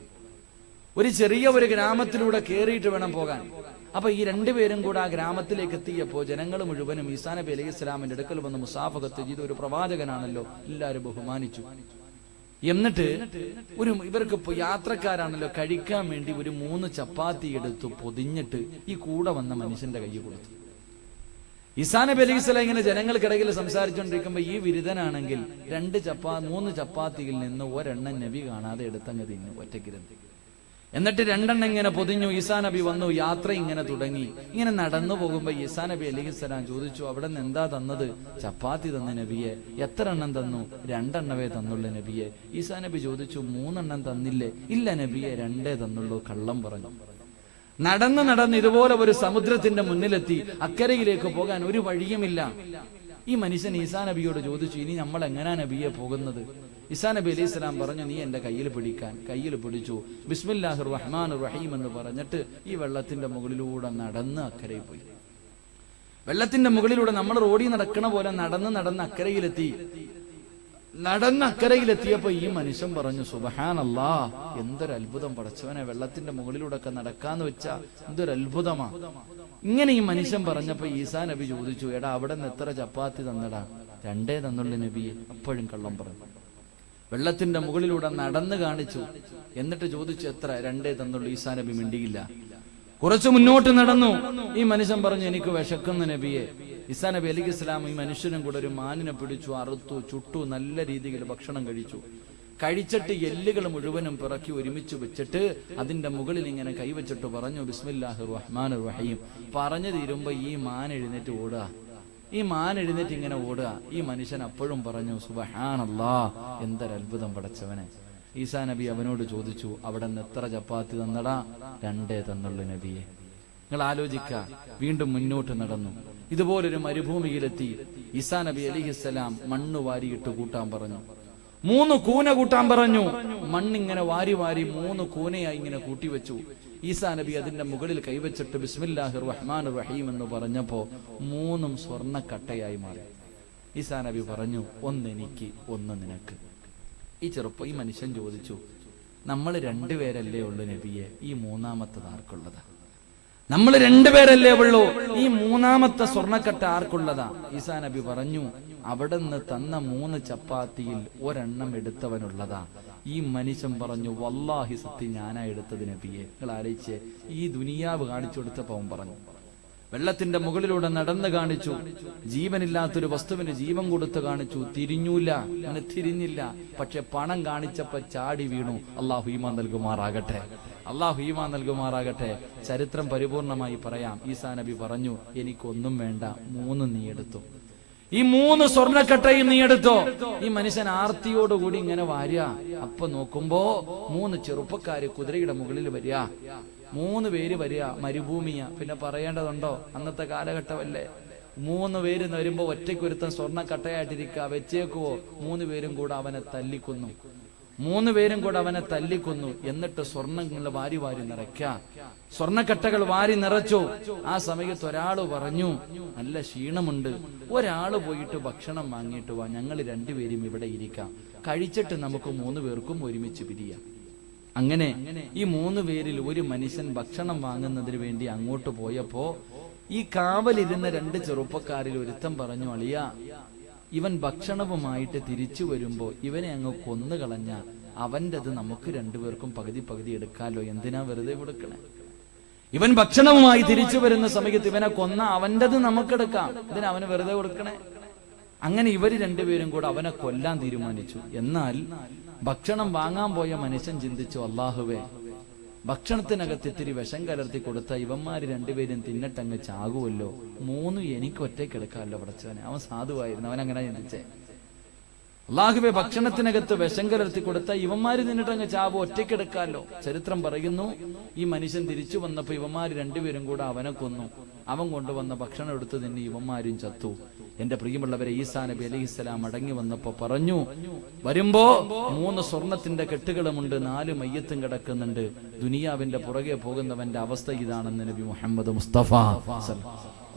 ഒരു ചെറിയ ഒരു ഗ്രാമത്തിലൂടെ കേറിയിട്ട് വേണം പോകാൻ. അപ്പൊ ഈ രണ്ടുപേരും കൂടെ ആ ഗ്രാമത്തിലേക്ക് എത്തിയപ്പോ ജനങ്ങൾ മുഴുവനും ഈസാ നബി അലൈഹിസ്സലാമിന്റെ അടുക്കൽ വന്ന് മുസാഫഹത്ത് ചെയ്ത്, ഒരു പ്രവാചകനാണല്ലോ, എല്ലാവരും ബഹുമാനിച്ചു. എന്നിട്ട് ഇവർക്ക് യാത്രക്കാരാണല്ലോ, കഴിക്കാൻ വേണ്ടി ഒരു 3 ചപ്പാത്തി എടുത്തു പൊതിഞ്ഞിട്ട് ഈ കൂടെ വന്ന മനുഷ്യന്റെ കൈ കൊടുത്തു. ഈസാ നബി അലൈഹിസ്സലാം ഇങ്ങനെ ജനങ്ങൾക്കിടയിൽ സംസാരിച്ചുകൊണ്ടിരിക്കുമ്പോ ഈ വിരുദ്ധനാണെങ്കിൽ 3 ചപ്പാത്തിയിൽ നിന്ന് ഒരെണ്ണം നബി കാണാതെ എടുത്തങ്ങ് തിന്നു ഒറ്റക്കിരുന്ന്. എന്നിട്ട് 2 എണ്ണം ഇങ്ങനെ പൊതിഞ്ഞു. ഈസാ നബി വന്നു, യാത്ര ഇങ്ങനെ തുടങ്ങി. ഇങ്ങനെ നടന്നു പോകുമ്പോ ഈസാ നബി അലൈഹിസ്സലാം ചോദിച്ചു, അവിടെ നിന്ന് എന്താ തന്നത്? ചപ്പാത്തി തന്നു നബിയെ. എത്ര എണ്ണം തന്നു? 2 എണ്ണവേ തന്നുള്ളൂ നബിയെ. ഈസാ നബി ചോദിച്ചു, 3 എണ്ണം തന്നില്ലേ? ഇല്ല നബിയെ, 2 തന്നുള്ളൂ. കള്ളം പറഞ്ഞു. നടന്ന് ഇതുപോലെ ഒരു സമുദ്രത്തിന്റെ മുന്നിലെത്തി. അക്കരയിലേക്ക് പോകാൻ ഒരു വഴിയുമില്ല. ഈ മനുഷ്യൻ ഈസാ നബിയോട് ചോദിച്ചു, ഇനി നമ്മൾ എങ്ങനാ നബിയെ പോകുന്നത്? ഈസാ നബി അലൈഹിസ്സലാം പറഞ്ഞു, നീ എന്റെ കയ്യിൽ പിടിക്കാൻ. കയ്യിൽ പിടിച്ചു. ബിസ്മില്ലാഹിർ റഹ്മാനിർ റഹീം എന്ന് പറഞ്ഞിട്ട് ഈ വെള്ളത്തിന്റെ മുകളിലൂടെ നടന്ന് അക്കരയിൽ പോയി. വെള്ളത്തിന്റെ മുകളിലൂടെ നമ്മൾ റോഡിൽ നടക്കണ പോലെ നടന്ന് അക്കരയിലെത്തി. അക്കരയിലെത്തിയപ്പോ ഈ മനുഷ്യൻ പറഞ്ഞു, സുബ്ഹാനല്ലാഹ്, എന്തൊരു അത്ഭുതം പടച്ചവനെ, വെള്ളത്തിന്റെ മുകളിലൂടെ ഒക്കെ നടക്കാന്ന് വെച്ചാ എന്തൊരു അത്ഭുതമാ. ഇങ്ങനെ ഈ മനുഷ്യൻ പറഞ്ഞപ്പോ ഈസാ നബി ചോദിച്ചു, എടാ അവിടെ നിന്ന് എത്ര ചപ്പാത്തി തന്നടാ? 2 തന്നുള്ളൂ നബിയെ. അപ്പോഴും കള്ളം പറഞ്ഞു. വെള്ളത്തിന്റെ മുകളിലൂടെ നടന്ന് കാണിച്ചു. എന്നിട്ട് ചോദിച്ചു, എത്ര? 2 തന്നുള്ളൂ. ഈസാ നബി മിണ്ടിയില്ല. കുറച്ചു മുന്നോട്ട് നടന്നു. ഈ മനുഷ്യൻ പറഞ്ഞു, എനിക്ക് വിശക്കുന്നു നബിയെ. ഈസാ നബി അലൈഹിസ്സലാം ഈ മനുഷ്യനും കൂടെ ഒരു മാനിനെ പിടിച്ചു, അറുത്തു, ചുട്ടു, നല്ല രീതിയിൽ ഭക്ഷണം കഴിച്ചു. കഴിച്ചിട്ട് എല്ലുകൾ മുഴുവനും പിറക്കി ഒരുമിച്ച് വെച്ചിട്ട് അതിന്റെ മുകളിൽ ഇങ്ങനെ കൈവച്ചിട്ട് പറഞ്ഞു, ബിസ്മില്ലാഹിർ റഹ്മാനിർ റഹീം. പറഞ്ഞു തീരുമ്പോ ഈ മാൻ എഴുന്നേറ്റ് ഓടുക. ഇങ്ങനെ ഓടുക. ഈ മനുഷ്യൻ അപ്പോഴും പറഞ്ഞു, സുബ്ഹാനല്ലാഹ്, എന്തൊരു അത്ഭുതം പടച്ചവനെ. ഈസാ നബി അവനോട് ചോദിച്ചു, അവിടെ നിന്ന് എത്ര ചപ്പാത്തി തന്നടാ? 2 തന്നുള്ളൂ നബിയെ. നിങ്ങൾ ആലോചിക്ക. വീണ്ടും മുന്നോട്ട് നടന്നു. ഇതുപോലൊരു മരുഭൂമിയിലെത്തി. ഈസാ നബി അലൈഹിസ്സലാം മണ്ണ് വാരിയിട്ട് കൂട്ടാൻ പറഞ്ഞു. 3 കൂന കൂട്ടാൻ പറഞ്ഞു. മണ്ണിങ്ങനെ വാരി 3 കൂനയായി ഇങ്ങനെ കൂട്ടിവെച്ചു. ഈസാ നബി അതിന്റെ മുകളിൽ കൈവച്ചിട്ട് ബിസ്മില്ലാഹിർ റഹ്മാനിർ റഹീം എന്ന് പറഞ്ഞപ്പോ 3 സ്വർണ്ണക്കട്ടയായി മാറി. ഈസാ നബി പറഞ്ഞു, 1 എനിക്ക്, 1 നിനക്ക്. ഈ മനുഷ്യൻ ചോദിച്ചു, നമ്മൾ 2 പേരല്ലേ ഉള്ളു നബിയെ, ഈ 3ാമത്തത് ആർക്കുള്ളതാ? നമ്മൾ 2 പേരല്ലേ ഉള്ളൂ, ഈ 3ാമത്തെ സ്വർണ്ണക്കട്ട ആർക്കുള്ളതാ? ഈസാ നബി പറഞ്ഞു, അവിടെ നിന്ന് തന്ന 3 ചപ്പാത്തിയിൽ 1 എണ്ണം എടുത്തവനുള്ളതാ. ഈ മനുഷ്യൻ പറഞ്ഞു, വല്ലാഹി സത്യം, ഞാനാ എടുത്തത് നബിയെ. നിങ്ങൾ ആലോചിച്ചേ, ഈ ദുനിയാവ് കാണിച്ചു കൊടുത്തപ്പോ അവൻ പറഞ്ഞു. വെള്ളത്തിന്റെ മുകളിലൂടെ നടന്ന് കാണിച്ചു. ജീവനില്ലാത്തൊരു വസ്തുവിന് ജീവൻ കൊടുത്ത് കാണിച്ചു. തിരിഞ്ഞൂല, അവന് തിരിഞ്ഞില്ല. പക്ഷെ പണം കാണിച്ചപ്പോ ചാടി വീണു. അല്ലാഹു ഈമാൻ നൽകുമാറാകട്ടെ. ചരിത്രം പരിപൂർണമായി പറയാം. ഈസാ നബി പറഞ്ഞു, എനിക്കൊന്നും വേണ്ട, 3 നീ എടുത്തു. ഈ 3 സ്വർണ്ണക്കട്ടയും നീ എടുത്തോ. ഈ മനുഷ്യൻ ആർത്തിയോടുകൂടി ഇങ്ങനെ വാരുക. അപ്പൊ നോക്കുമ്പോ 3 ചെറുപ്പക്കാര് കുതിരയുടെ മുകളിൽ വരിക. 3 പേര് വരിക. മരുഭൂമിയാ, പിന്നെ പറയേണ്ടതുണ്ടോ? അന്നത്തെ കാലഘട്ടമല്ലേ. 3 പേര് വരുമ്പോ ഒറ്റയ്ക്കൊരുത്തൻ സ്വർണ്ണക്കട്ടയായിട്ടിരിക്കുക. വെച്ചേക്കുവോ? 3 പേരും കൂടെ അവനെ തല്ലിക്കൊന്നു. 3 പേരും കൂടെ അവനെ തല്ലിക്കൊന്നു. എന്നിട്ട് സ്വർണ്ണങ്ങൾ വാരി നിറയ്ക്ക. സ്വർണ്ണക്കട്ടകൾ വാരി നിറച്ചു. ആ സമയത്ത് ഒരാള് പറഞ്ഞു, നല്ല ക്ഷീണമുണ്ട്, ഒരാള് പോയിട്ട് ഭക്ഷണം വാങ്ങിയിട്ട് വാ, ഞങ്ങൾ 2 പേരും ഇവിടെ ഇരിക്കാം, കഴിച്ചിട്ട് നമുക്ക് 3 പേർക്കും ഒരുമിച്ച് പിരിയാം. അങ്ങനെ ഈ 3 പേരിൽ ഒരു മനുഷ്യൻ ഭക്ഷണം വാങ്ങുന്നതിന് വേണ്ടി അങ്ങോട്ട് പോയപ്പോ ഈ കാവലിരുന്ന 2 ചെറുപ്പക്കാരിൽ ഒരുത്തൻ പറഞ്ഞു, അളിയ, ഇവൻ ഭക്ഷണവുമായിട്ട് തിരിച്ചു വരുമ്പോ ഇവനെ അങ്ങ് കൊന്നുകളഞ്ഞ അവൻ്റെത് നമുക്ക് 2 പേർക്കും പകുതി എടുക്കാലോ, എന്തിനാ വെറുതെ കൊടുക്കണേ? ഇവൻ ഭക്ഷണവുമായി തിരിച്ചു വരുന്ന സമയത്ത് ഇവനെ കൊന്ന അവൻ്റെത് നമുക്കെടുക്കാം, ഇതിന് അവന് വെറുതെ കൊടുക്കണേ? അങ്ങനെ ഇവര് രണ്ടുപേരും കൂടെ അവനെ കൊല്ലാൻ തീരുമാനിച്ചു. എന്നാൽ ഭക്ഷണം വാങ്ങാൻ പോയ മനുഷ്യൻ ചിന്തിച്ചു, അല്ലാഹുവേ, ഭക്ഷണത്തിനകത്ത് ഇത്തിരി വിഷം കലർത്തി കൊടുത്ത ഇവന്മാര് രണ്ടുപേരും തിന്നിട്ടങ്ങ് ചാകുമല്ലോ, 3 എനിക്ക് ഒറ്റയ്ക്ക് എടുക്കാമല്ലോ പടച്ചവനെ. അവൻ സാധുവായിരുന്നു, അവൻ അങ്ങനെ ചിന്തിച്ചേ. അല്ലാഹുവേ, ഭക്ഷണത്തിനകത്ത് വിഷം കലർത്തി കൊടുത്ത ഇവന്മാര് തിന്നിട്ടങ്ങ് ചാവും, ഒറ്റയ്ക്ക് എടുക്കാമല്ലോ. ചരിത്രം പറയുന്നു, ഈ മനുഷ്യൻ തിരിച്ചു വന്നപ്പോ ഇവന്മാര് രണ്ടുപേരും കൂടെ അവനെ കൊന്നു. അവൻ കൊണ്ടുവന്ന ഭക്ഷണം എടുത്ത് തിന്ന് ഇവന്മാരും ചത്തു. എന്റെ പ്രിയമുള്ളവരെ, ഈസാ നബി അലൈഹിസ്സലാം മടങ്ങി വന്നപ്പോ പറഞ്ഞു, വരുമ്പോ 3 സ്വർണത്തിന്റെ കെട്ടുകളുമുണ്ട്, 4 മയ്യത്തും കിടക്കുന്നുണ്ട്. ദുനിയാവിന്റെ പുറകെ പോകുന്നവന്റെ അവസ്ഥ ഇതാണെന്ന് നബി മുഹമ്മദ് മുസ്തഫ.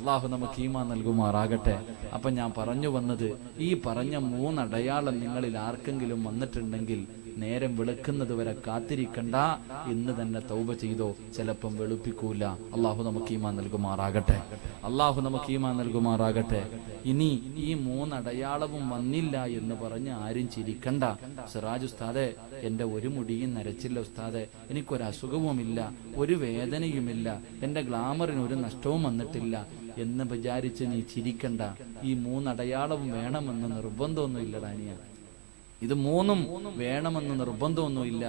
അള്ളാഹു നമുക്ക് ഈമാൻ നൽകുമാറാകട്ടെ. അപ്പൊ ഞാൻ പറഞ്ഞു വന്നത്, ഈ പറഞ്ഞ 3 അടയാളം നിങ്ങളിൽ ആർക്കെങ്കിലും വന്നിട്ടുണ്ടെങ്കിൽ നേരം വെളുക്കുന്നത് വരെ കാത്തിരിക്കണ്ട, ഇന്ന് തന്നെ തൗബ ചെയ്തോ, ചിലപ്പം വെളുപ്പിക്കൂല. അള്ളാഹു നമുക്ക് ഈമാൻ നൽകുമാറാകട്ടെ. അള്ളാഹു നമുക്ക് ഈമാൻ നൽകുമാറാകട്ടെ. ഇനി ഈ 3 അടയാളവും വന്നില്ല എന്ന് പറഞ്ഞ് ആരും ചിരിക്കണ്ട. സിറാജ് ഉസ്താദെ, എന്റെ ഒരു മുടിയും നരച്ചില്ല ഉസ്താദെ, എനിക്കൊരു അസുഖവുമില്ല, ഒരു വേദനയുമില്ല, എന്റെ ഗ്ലാമറിന് ഒരു നഷ്ടവും വന്നിട്ടില്ല എന്ന് വിചാരിച്ച് നീ ചിരിക്കണ്ട. ഈ 3 അടയാളവും വേണമെന്ന് നിർബന്ധമൊന്നുമില്ല ഡാനിയ. ഇത് 3ഉം വേണമെന്ന് നിർബന്ധമൊന്നുമില്ല.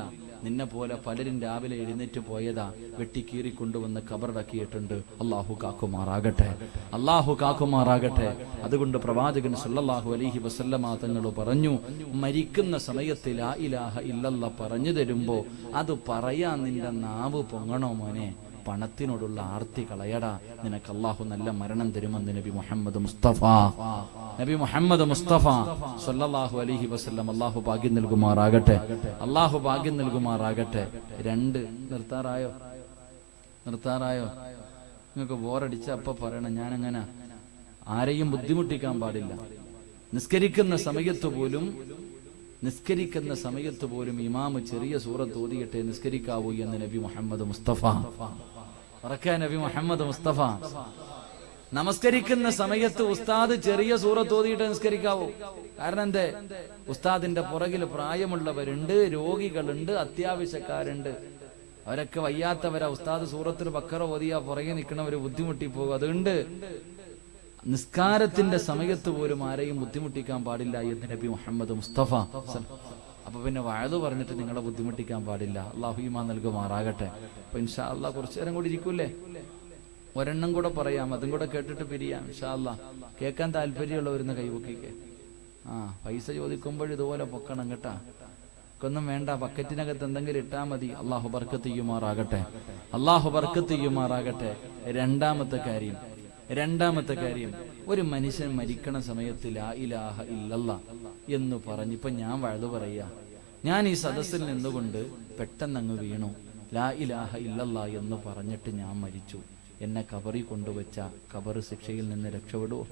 നിന്നെ പോലെ പലരും രാവിലെ എഴുന്നേറ്റ് പോയതാ, വെട്ടിക്കീറി കൊണ്ടുവന്ന് ഖബറടക്കിയിട്ടുണ്ട്. അല്ലാഹു കാക്കുമാറാകട്ടെ, അല്ലാഹു കാക്കുമാറാകട്ടെ. അതുകൊണ്ട് പ്രവാചകൻ സല്ലല്ലാഹു അലൈഹി വസല്ലമ തങ്ങൾ പറഞ്ഞു, മരിക്കുന്ന സമയത്ത് ലാ ഇലാഹ ഇല്ലല്ലാഹ് പറഞ്ഞു തരുമ്പോ അത് പറയാൻ നിന്റെ നാവ് പൊങ്ങണോ മോനെ. പണത്തിനോടുള്ള ആർത്തി കളയടാ, നിനക്ക് അല്ലാഹു നല്ല മരണം തരുമെന്ന് നബി മുഹമ്മദ് മുസ്തഫ. നബി മുഹമ്മദ് മുസ്തഫ സല്ലല്ലാഹു അലൈഹി വസല്ലം. അല്ലാഹു ഭാഗ്യം നൽകുമാറാകട്ടെ, അല്ലാഹു ഭാഗ്യം നൽകുമാറാകട്ടെ. 2 നിർത്താറായോ? നിങ്ങൾക്ക് ബോറടിച്ച അപ്പൊ പറയണം. ഞാനങ്ങനെ ആരെയും ബുദ്ധിമുട്ടിക്കാൻ പാടില്ല. നിസ്കരിക്കുന്ന സമയത്ത് പോലും ഇമാമ് ചെറിയ സൂറത്ത് ഓതിയിട്ടേ നിസ്കരിക്കാവൂ എന്ന് നബി മുഹമ്മദ് മുസ്തഫ. നബി മുഹമ്മദ് മുസ്തഫ. നമസ്കരിക്കുന്ന സമയത്ത് ഉസ്താദ് ചെറിയ സൂറത്ത് ഓതിയിട്ട് നിസ്കരിക്കാവൂ. കാരണം എന്തേ? ഉസ്താദിന്റെ പുറകിൽ പ്രായമുള്ളവരുണ്ട്, രോഗികളുണ്ട്, അത്യാവശ്യക്കാരുണ്ട്. അവരൊക്കെ വയ്യാത്തവരാ. ഉസ്താദ് സൂറത്തിൽ ബക്കറ ഓതിയാ പുറകെ നിൽക്കണവര് ബുദ്ധിമുട്ടി പോകും. അതുകൊണ്ട് നിസ്കാരത്തിന്റെ സമയത്ത് പോലും ആരെയും ബുദ്ധിമുട്ടിക്കാൻ പാടില്ല എന്ന് നബി മുഹമ്മദ് മുസ്തഫ. അപ്പൊ പിന്നെ വഅദ് പറഞ്ഞിട്ട് നിങ്ങളെ ബുദ്ധിമുട്ടിക്കാൻ പാടില്ല. അല്ലാഹു ഈമാൻ നൽകുമാറാകട്ടെ. അപ്പൊ ഇൻഷാ അല്ലാഹ് കുറച്ചു നേരം കൂടി ഇരിക്കൂലേ? ഒരെണ്ണം കൂടെ പറയാം, അതും കൂടെ കേട്ടിട്ട് പിരിയാം ഇൻഷാ അല്ലാഹ്. കേൾക്കാൻ താല്പര്യമുള്ളവരുന്ന് കൈവക്കിക്കേ. പൈസ ചോദിക്കുമ്പോൾ ഇതുപോലെ പൊക്കണം കേട്ടാ. ഒന്നും വേണ്ട, ബക്കറ്റിനകത്ത് എന്തെങ്കിലും ഇട്ടാ മതി. അല്ലാഹു ബർക്കത്ത് ചെയ്യുമാറാകട്ടെ, അല്ലാഹു ബർക്കത്ത് ചെയ്യുമാറാകട്ടെ. രണ്ടാമത്തെ കാര്യം, ഒരു മനുഷ്യൻ മരിക്കണ സമയത്ത് ലാ ഇലാഹ ഇല്ലല്ലാഹ് എന്ന് പറഞ്ഞിപ്പോ ഞാൻ വഅദ് പറയാ. ഞാൻ ഈ സദസ്സിൽ നിന്നുകൊണ്ട് പെട്ടെന്ന് അങ്ങ് വീണു. ലാ ഇലാഹ ഇല്ലല്ലാഹ് എന്ന് പറഞ്ഞിട്ട് ഞാൻ മരിച്ചു. എന്നെ ഖബറിൽ കൊണ്ടുവച്ച ഖബർ ശിക്ഷയിൽ നിന്ന് രക്ഷപ്പെടുവോ?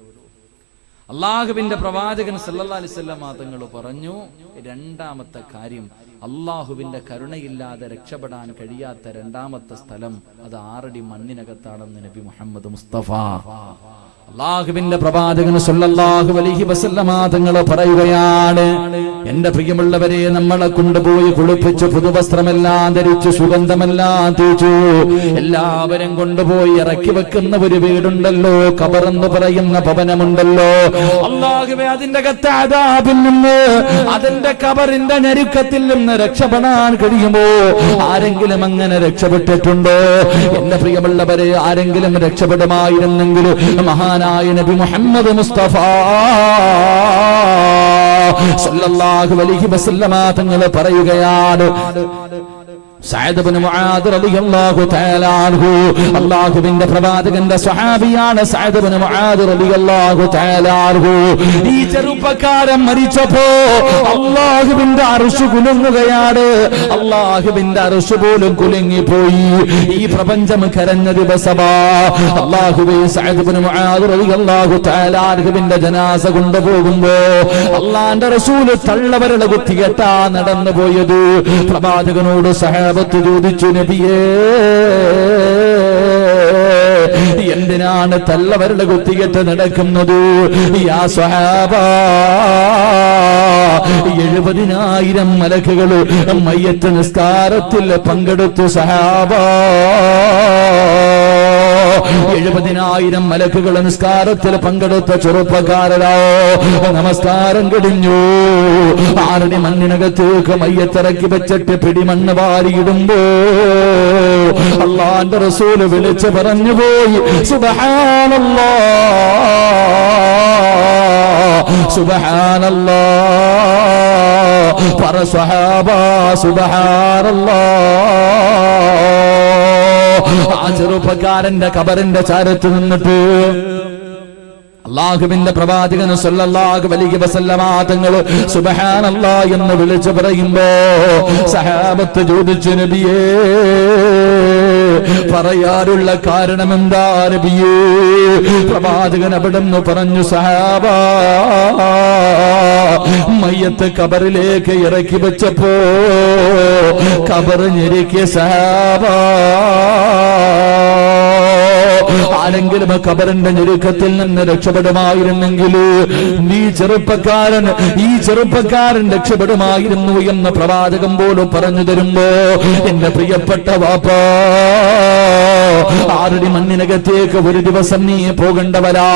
അള്ളാഹുവിന്റെ പ്രവാചകൻ സല്ലല്ലാഹു അലൈഹി വസല്ലം തങ്ങൾ പറഞ്ഞു, രണ്ടാമത്തെ കാര്യം, അള്ളാഹുവിന്റെ കരുണയില്ലാതെ രക്ഷപ്പെടാൻ കഴിയാത്ത രണ്ടാമത്തെ സ്ഥലം അത് 6 അടി മണ്ണിനകത്താണെന്ന് നബി മുഹമ്മദ് മുസ്തഫ. അള്ളാഹുവിന്റെ പ്രവാചകൻ സല്ലല്ലാഹു അലൈഹി വസല്ലം തങ്ങൾ പറയുകയാണ്, എന്റെ പ്രിയമുള്ളവരെ, നമ്മളെ കൊണ്ടുപോയി കുളിപ്പിച്ച് പുതുവസ്ത്രമെല്ലാം ധരിച്ചു സുഗന്ധമെല്ലാം തേച്ചു എല്ലാവരും കൊണ്ടുപോയി ഇറക്കി വെക്കുന്ന ഒരു വീടുണ്ടല്ലോ, ഖബറെന്ന് പറയുന്ന ഭവനമുണ്ടല്ലോ. അള്ളാഹുവേ, അതിന്റെ അകത്തെ അദാബിൽ നിന്ന്, അതിന്റെ ഖബറിന്റെ ഞെരുക്കത്തിൽ നിന്ന് രക്ഷപ്പെടാൻ കഴിയുമോ? ആരെങ്കിലും അങ്ങനെ രക്ഷപ്പെട്ടിട്ടുണ്ടോ? എന്റെ പ്രിയമുള്ളവരെ, ആരെങ്കിലും രക്ഷപ്പെടുമായിരുന്നെങ്കിൽ മഹാനായ നബി മുഹമ്മദ് മുസ്തഫ സല്ലല്ലാഹു അലൈഹി വസല്ലമ തങ്ങൾ പറയുകയാണ്, സഅദ് ഇബ്നു മുആദ് റളിയല്ലാഹു തആല അൻഹു, അല്ലാഹുവിന്റെ പ്രവാചകന്റെ സ്വഹാബിയാണ് സഅദ് ഇബ്നു മുആദ് റളിയല്ലാഹു തആല അൻഹു. ഈ ചെറുപ്പക്കാരൻ മരിച്ചപ്പോ അല്ലാഹുവിന്റെ അർശ് കുലുങ്ങുകയാണ്. അല്ലാഹുവിന്റെ അർശ് പോലും കുലുങ്ങിപ്പോയി. ഈ പ്രപഞ്ചം കരഞ്ഞ ദിവസമാ. അല്ലാഹുവേ, സഅദ് ഇബ്നു മുആദ് റളിയല്ലാഹു തആല അൻഹുവിന്റെ ജനാസ കൊണ്ടുപോകുമ്പോ അല്ലാഹുവിന്റെ റസൂൽ തള്ളവരള കുത്തികെട്ടാ നടന്നു പോയത്. പ്രവാചകനോട് ചോദിച്ചു, നബിയേ, എന്തിനാണ് തള്ളവരള കുത്തികെട്ട് നടക്കുന്നത്? യാ സ്വഹാബ, 70,000 മലക്കുകൾ മയ്യത്ത് നിസ്കാരത്തിൽ പങ്കെടുത്തു സഹാബ. 70,000 മലക്കുകൾ നിസ്കാരത്തിൽ പങ്കെടുത്ത ചെറുപ്പക്കാരോ നമസ്കാരം കഴിഞ്ഞു. 6 അടി മണ്ണിനകത്തേക്ക് മയ്യത്തിറക്കി വെച്ചിട്ട് പിടിമണ്ണ് വാരിയിടുമ്പോ അല്ലാഹുവിന്റെ റസൂൽ വിളിച്ചു പറഞ്ഞു പോയി, സുബ്ഹാനല്ലാഹ് സുബ്ഹാനല്ലാഹ് പറ സ്വഹാബ സുബ്ഹാനല്ലാഹ്. ആ ചെറുപ്പക്കാരന്റെ ഖബറിന്റെ ചാരത്ത് നിന്നിട്ട് അല്ലാഹുവിന്റെ പ്രവാചകൻ സല്ലല്ലാഹു അലൈഹി വസല്ലമ തങ്ങൾ സുബ്ഹാനല്ലാഹ് എന്ന് വിളിച്ചു പറയുമ്പോ സഹാബത്ത് ചോദിച്ചു, നബിയേ പറയാനുള്ള കാരണം എന്താ നബിയേ? പ്രവാചകൻ അവിടുന്ന് പറഞ്ഞു, സഹാബ മയ്യത്ത് ഖബറിലേക്ക് ഇറക്കി വെച്ചപ്പോ ഖബർ ഞെരുക്കിയ സഹാബ. ആരെങ്കിലും ഖബറിന്റെ ഞെരുക്കത്തിൽ നിന്ന് രക്ഷപ്പെടുമായിരുന്നെങ്കിൽ ഈ ചെറുപ്പക്കാരൻ രക്ഷപ്പെടുമായിരുന്നു എന്ന് പ്രവാചകൻ പോലും പറഞ്ഞു തരുമ്പോ എന്റെ പ്രിയപ്പെട്ട വാപ്പാ, 6 അടി മണ്ണിനകത്തേക്ക് ഒരു ദിവസം നീ പോകേണ്ടവരാ.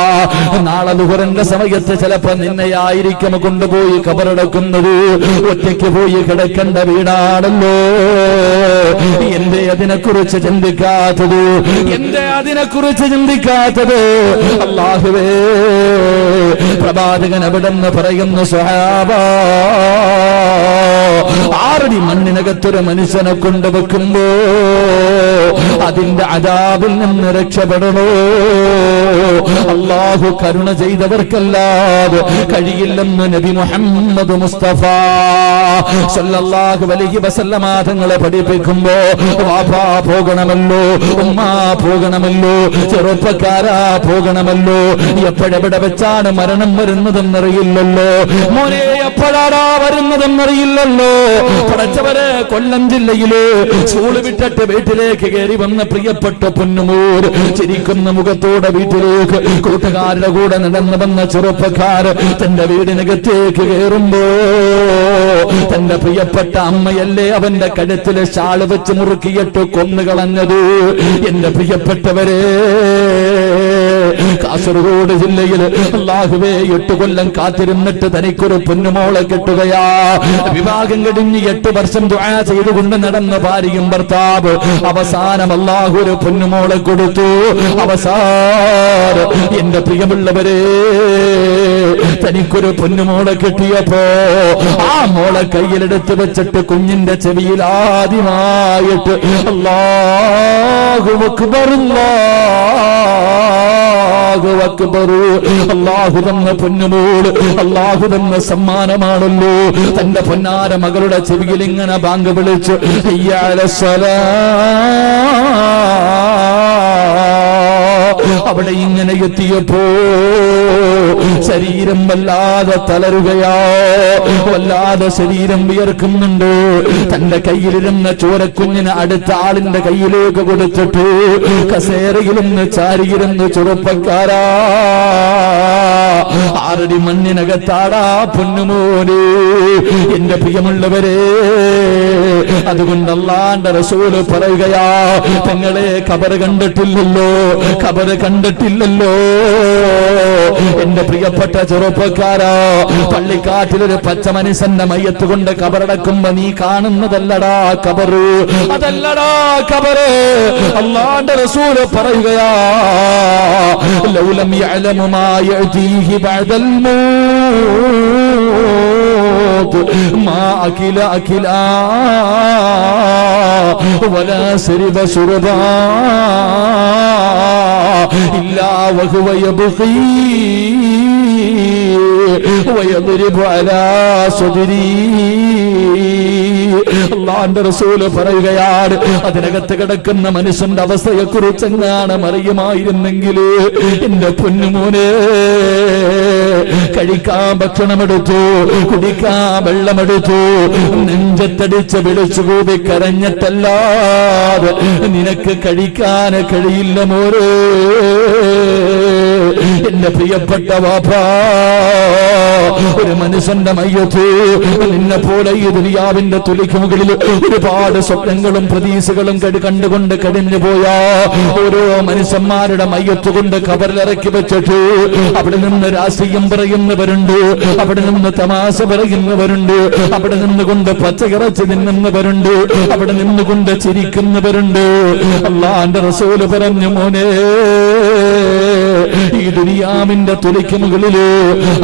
നാളെ ദുഹറിന്റെ സമയത്ത് ചിലപ്പോ നിന്നെയായിരിക്കും കൊണ്ടുപോയി ഖബറടക്കുന്നത്. ഒറ്റയ്ക്ക് പോയി കിടക്കേണ്ട വീടാണല്ലോ. എന്റെ അതിനെക്കുറിച്ച് ചിന്തിക്കാത്തത്, എന്റെ അതിനെക്കുറിച്ച് ചിന്തിക്കാത്തത്. അല്ലാഹുവേ, പ്രവാചകൻ അവിടെന്ന് പറയുന്നു, സ്വഹാബ 6 അടി മണ്ണിനകത്തൊരു മനുഷ്യനെ കൊണ്ടുവെക്കുമ്പോ അതിന്റെ അദാബിൽ നിന്ന് രക്ഷപ്പെടണോ? അല്ലാഹു കരുണ ചെയ്തവർക്കല്ലാതെ കഴിയില്ലെന്ന് നബി മുഹമ്മദ് മുസ്തഫ സല്ലല്ലാഹു അലൈഹി വസല്ലമ തങ്ങളെ പഠിപ്പിക്കുമ്പോ വാപ്പാ പോകണമല്ലോ, ഉമ്മ പോകണമല്ലോ, ചെറുപ്പക്കാരാ പോകണമല്ലോ. എപ്പോഴെവിടെ വെച്ചാണ് മരണം വരുന്നതെന്നറിയില്ലല്ലോ. മോനെ എപ്പോഴാടാ വരുന്നതെന്നറിയില്ലല്ലോ. പഠിച്ചവരെ, കൊല്ലം ജില്ലയില് സ്കൂൾ വിട്ടിട്ട് വീട്ടിലേക്ക് കയറി വന്ന പ്രിയപ്പെട്ട പൊന്നുമൂർ ചിരിക്കുന്ന മുഖത്തോടെ വീട്ടിലേക്ക് കൂട്ടുകാരുടെ കൂടെ നടന്നു വന്ന ചെറുപ്പക്കാര് തന്റെ വീടിനകത്തേക്ക് കയറുമ്പോ തന്റെ പ്രിയപ്പെട്ട അമ്മയല്ലേ അവന്റെ കഴുത്തിലെ ഷാള് വെച്ച് മുറുക്കിയിട്ട് കൊന്നുകളഞ്ഞത്. എന്റെ പ്രിയപ്പെട്ടവരെ, കാസർഗോഡ് ജില്ലയിൽ അല്ലാഹുവേ 8 കൊല്ലം കാത്തിരുന്നിട്ട് തനിക്കൊരു പൊന്നുമോളെ കിട്ടുകയാ. വിവാഹം കഴിഞ്ഞ് 8 വർഷം ദുആ ചെയ്തുകൊണ്ട് നടന്ന ഭാര്യയും ഭർത്താവ് അവസാനം അല്ലാഹു ഒരു പൊന്നുമോളെ കൊടുത്തു. അവസാനം എന്റെ പ്രിയമുള്ളവരെ, തനിക്കൊരു പൊന്നുമോളെ കിട്ടിയപ്പോ ആ മോളെ കയ്യിലെടുത്ത് വെച്ചിട്ട് കുഞ്ഞിന്റെ ചെവിയിൽ ആദ്യമായിട്ട് അല്ലാഹു അക്ബർ അല്ലാഹു അക്ബർ, അല്ലാഹു തന്ന പൊന്നുമോള്, അല്ലാഹു തന്ന സമ്മാനമാണല്ലോ. തന്റെ പൊന്നാര മകളുടെ ചെവിയിൽ ഇങ്ങനെ ബാങ്ക് വിളിച്ചു, ഹയ്യ അലസ്സലാ. അവിടെ ഇങ്ങനെ എത്തിയപ്പോ ശരീരം വല്ലാതെ തളരുകയോ, വല്ലാതെ ശരീരം വിയർക്കുന്നുണ്ട്. തന്റെ കയ്യിലിരുന്ന ചോരക്കുഞ്ഞിന് അടുത്ത ആളിന്റെ കയ്യിലേക്ക് കൊടുത്തിട്ട് കസേരയിലൊന്ന് ചാരിയിരുന്ന് ചെറുപ്പക്കാരാ 6 അടി മണ്ണിനകത്താടാ പൊന്നുമോനെ. എന്റെ പ്രിയമുള്ളവരെ, അതുകൊണ്ട് അല്ലാഹുവിന്റെ റസൂൽ പറയുകയാ, തങ്ങളെ ഖബർ കണ്ടിട്ടില്ലല്ലോ, ഖബർ കണ്ടിട്ടില്ലല്ലോ. എന്റെ പ്രിയപ്പെട്ട ചെറുപ്പക്കാരാ, പള്ളിക്കാട്ടിലൊരു പച്ച മനുഷ്യന്റെ മയ്യത്ത് കൊണ്ട് ഖബറടക്കുമ്പോ നീ കാണുന്നതല്ലടാ ഖബർ, അതല്ലടാ ഖബർ. അല്ലാഹുവിന്റെ റസൂൽ പറയുകയാ, ലൗലം യഅലമു മാ യഅതീഹി ബഅദൽ മൗത് മാ അകില അകിലാ വലാ ശരിബ ശുർബാ ഇല്ലാ വഹുവ യബ്ഖീ വയദ്രിബു അലാ സദ്രീ. അല്ലാഹുവിന്റെ റസൂൽ പറയുകയാണ്, അതിനകത്ത് കിടക്കുന്ന മനുഷ്യന്റെ അവസ്ഥയെ കുറിച്ചെങ്ങാണ് അറിയുമായിരുന്നെങ്കിൽ എന്റെ പൊന്നുമോനെ, കഴിക്കാൻ ഭക്ഷണമെടുത്തു, കുടിക്കാൻ വെള്ളമെടുത്തു, നെഞ്ചത്തടിച്ച് വിളിച്ചു കൂടി കരഞ്ഞിട്ടല്ലാതെ നിനക്ക് കഴിക്കാൻ കഴിയില്ല മോരേ. എന്റെ പ്രിയപ്പെട്ട വാപ്പാ, ഒരു മനുഷ്യന്റെ മയ്യത്ത് നിന്നെ പോലെ ഈ ദുനിയാവിന്റെ തുലിക്ക് മുകളിൽ ഒരുപാട് സ്വപ്നങ്ങളും പ്രതീക്ഷകളും കണ്ടുകൊണ്ട് കഴിഞ്ഞു പോയാ ഓരോ മനുഷ്യന്മാരുടെ മയ്യത്ത് കൊണ്ട് കബറിലിറക്കി വെച്ചിട്ട് അവിടെ നിന്ന് രാഷ്ട്രീയം പറയുന്നവരുണ്ട്, അവിടെ നിന്ന് തമാശ പറയുന്നവരുണ്ട്, അവിടെ നിന്നുകൊണ്ട് പച്ചയിറച്ചി തിന്നുന്നവരുണ്ട്, അവിടെ നിന്നുകൊണ്ട് ചിരിക്കുന്നവരുണ്ട്. അല്ലാഹുവിന്റെ റസൂൽ പറഞ്ഞു, മോനെ, ഈ ദുനിയാവിന്റെ തുലിക്ക് മുകളില്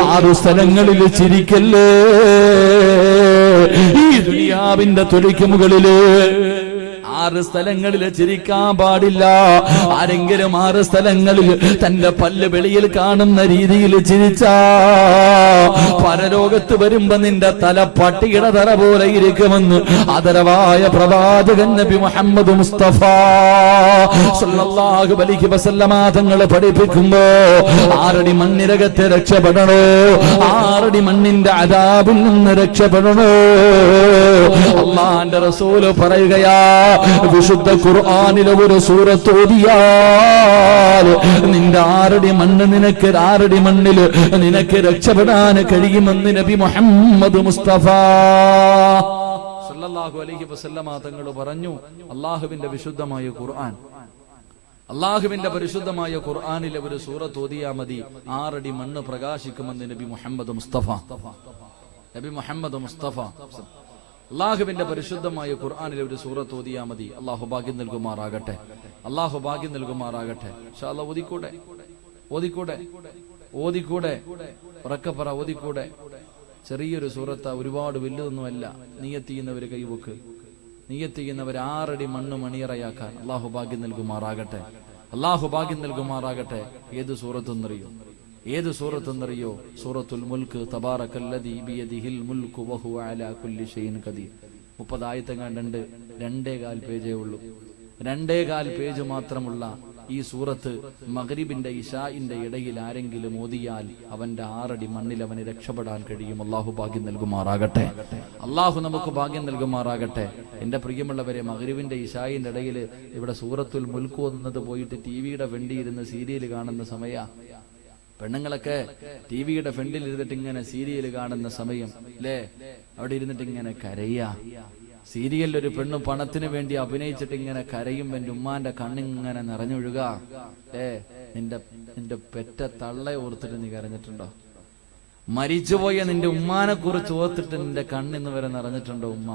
6 സ്ഥലങ്ങളിൽ ചിരിക്കല്ലേ. ഈ ദുനിയാവിന്റെ തുലിക്ക് മുകളില് 6 സ്ഥലങ്ങളിൽ ചിരിക്കാൻ പാടില്ല. ആരെങ്കിലും 6 സ്ഥലങ്ങളിൽ തന്റെ പല്ല് വെളിയിൽ കാണുന്ന രീതിയിൽ ചിരിച്ചാ പരലോകത്ത് വരുമ്പോ നിന്റെ തല പട്ടിയുടെ തല പോലെ ഇരിക്കുമെന്ന് ആദരവായ പ്രവാചകൻ നബി മുഹമ്മദ് മുസ്തഫ സല്ലല്ലാഹു അലൈഹി വസല്ലമ തങ്ങൾ പഠിപ്പിക്കുമ്പോ 6 അടി മണ്ണിരകത്തെ രക്ഷപ്പെടണോ, 6 അടി മണ്ണിന്റെ അദാബിൽ നിന്ന് രക്ഷപ്പെടണോ. അല്ലാഹുവിന്റെ റസൂല് പറയുകയാ, വിശുദ്ധ ഖുർആനിലെ ഒരു സൂറത്ത് ഓതിയാൽ നിന്റെ 6 അടി മണ്ണ് നിനക്ക് 6 അടി മണ്ണിൽ നിനക്ക് രക്ഷപ്പെടാൻ കഴിയുമെന്ന് നബി മുഹമ്മദ് മുസ്തഫ സല്ലല്ലാഹു അലൈഹി വസല്ലമ തങ്ങൾ പറഞ്ഞു. അല്ലാഹുവിന്റെ വിശുദ്ധമായ ഖുർആൻ, അല്ലാഹുവിന്റെ പരിശുദ്ധമായ ഖുർആനിലെ ഒരു സൂറത്ത് ഓതിയാ മതി, 6 അടി മണ്ണ് പ്രകാശിക്കുമെന്ന് നബി മുഹമ്മദ് മുസ്തഫ അള്ളാഹുവിന്റെ പരിശുദ്ധമായ ഖുർആനിലെ ഒരു സൂറത്ത് ഓതിയാ മതി. അള്ളാഹു ഭാഗ്യം നൽകുമാറാകട്ടെ, അള്ളാഹു ഭാഗ്യം നൽകുമാറാകട്ടെ. ഇൻഷാ അല്ലാഹ് ഓതിക്കൂടെ ഉറക്കപ്പറ, ഓതിക്കൂടെ. ചെറിയൊരു സൂറത്ത, ഒരുപാട് വലുതൊന്നുമല്ല. നിയ്യത്ത് ചെയ്യുന്നവര് കൈവക്ക്, നിയ്യത്ത് ചെയ്യുന്നവർ 6 അടി മണ്ണ് മണിയറയാക്കാൻ അള്ളാഹു ഭാഗ്യം നൽകുമാറാകട്ടെ, അള്ളാഹു ഭാഗ്യം നൽകുമാറാകട്ടെ. ഏത് സൂറത്തെന്നറിയോ? സൂറത്തുൽ മുൽക്ക്. തബാറകല്ലദീ ബിയദിഹിൽ മുൽക്കു വഹുവ അലാ കുല്ലി ഷൈഇൻ ഖദീർ. 30 ആയത്തങ്ങാണ്ടുണ്ട്. 2.25 പേജേ ഉള്ളൂ. 2.25 പേജ് മാത്രമുള്ള ഈ സൂറത്ത് മഗ്രിബിന്റെ ഇശാഇന്റെ ഇടയിൽ ആരെങ്കിലും ഓതിയാൽ അവന്റെ 6 അടി മണ്ണിൽ അവന് രക്ഷപ്പെടാൻ കഴിയും. അള്ളാഹു ഭാഗ്യം നൽകുമാറാകട്ടെ, അള്ളാഹു നമുക്ക് ഭാഗ്യം നൽകുമാറാകട്ടെ. എന്റെ പ്രിയമുള്ളവരെ, മഗ്രിബിന്റെ ഇശാഇന്റെ ഇടയിൽ ഇവിടെ സൂറത്തുൽ മുൽക്ക് ഓതുന്നത് പോയിട്ട് ടിവിയുടെ ഫ്രണ്ടിൽ ഇരുന്ന് സീരിയൽ കാണുന്ന സമയ. പെണ്ണുങ്ങളൊക്കെ ടിവിയുടെ ഫ്രണ്ടിൽ ഇരുന്നിട്ട് ഇങ്ങനെ സീരിയൽ കാണുന്ന സമയം അല്ലേ, അവിടെ ഇരുന്നിട്ട് ഇങ്ങനെ കരയാ. സീരിയലിൽ ഒരു പെണ്ണ് പണത്തിന് വേണ്ടി അഭിനയിച്ചിട്ട് ഇങ്ങനെ കരയും. എന്റെ ഉമ്മാന്റെ കണ്ണിങ്ങനെ നിറഞ്ഞൊഴുക. നിന്റെ പെറ്റ തള്ളെ ഓർത്തിട്ട് നീ കരഞ്ഞിട്ടുണ്ടോ? മരിച്ചുപോയ നിന്റെ ഉമ്മാനെ കുറിച്ച് ഓർത്തിട്ട് നിന്റെ കണ്ണിന്ന് വരെ നിറഞ്ഞിട്ടുണ്ടോ? ഉമ്മ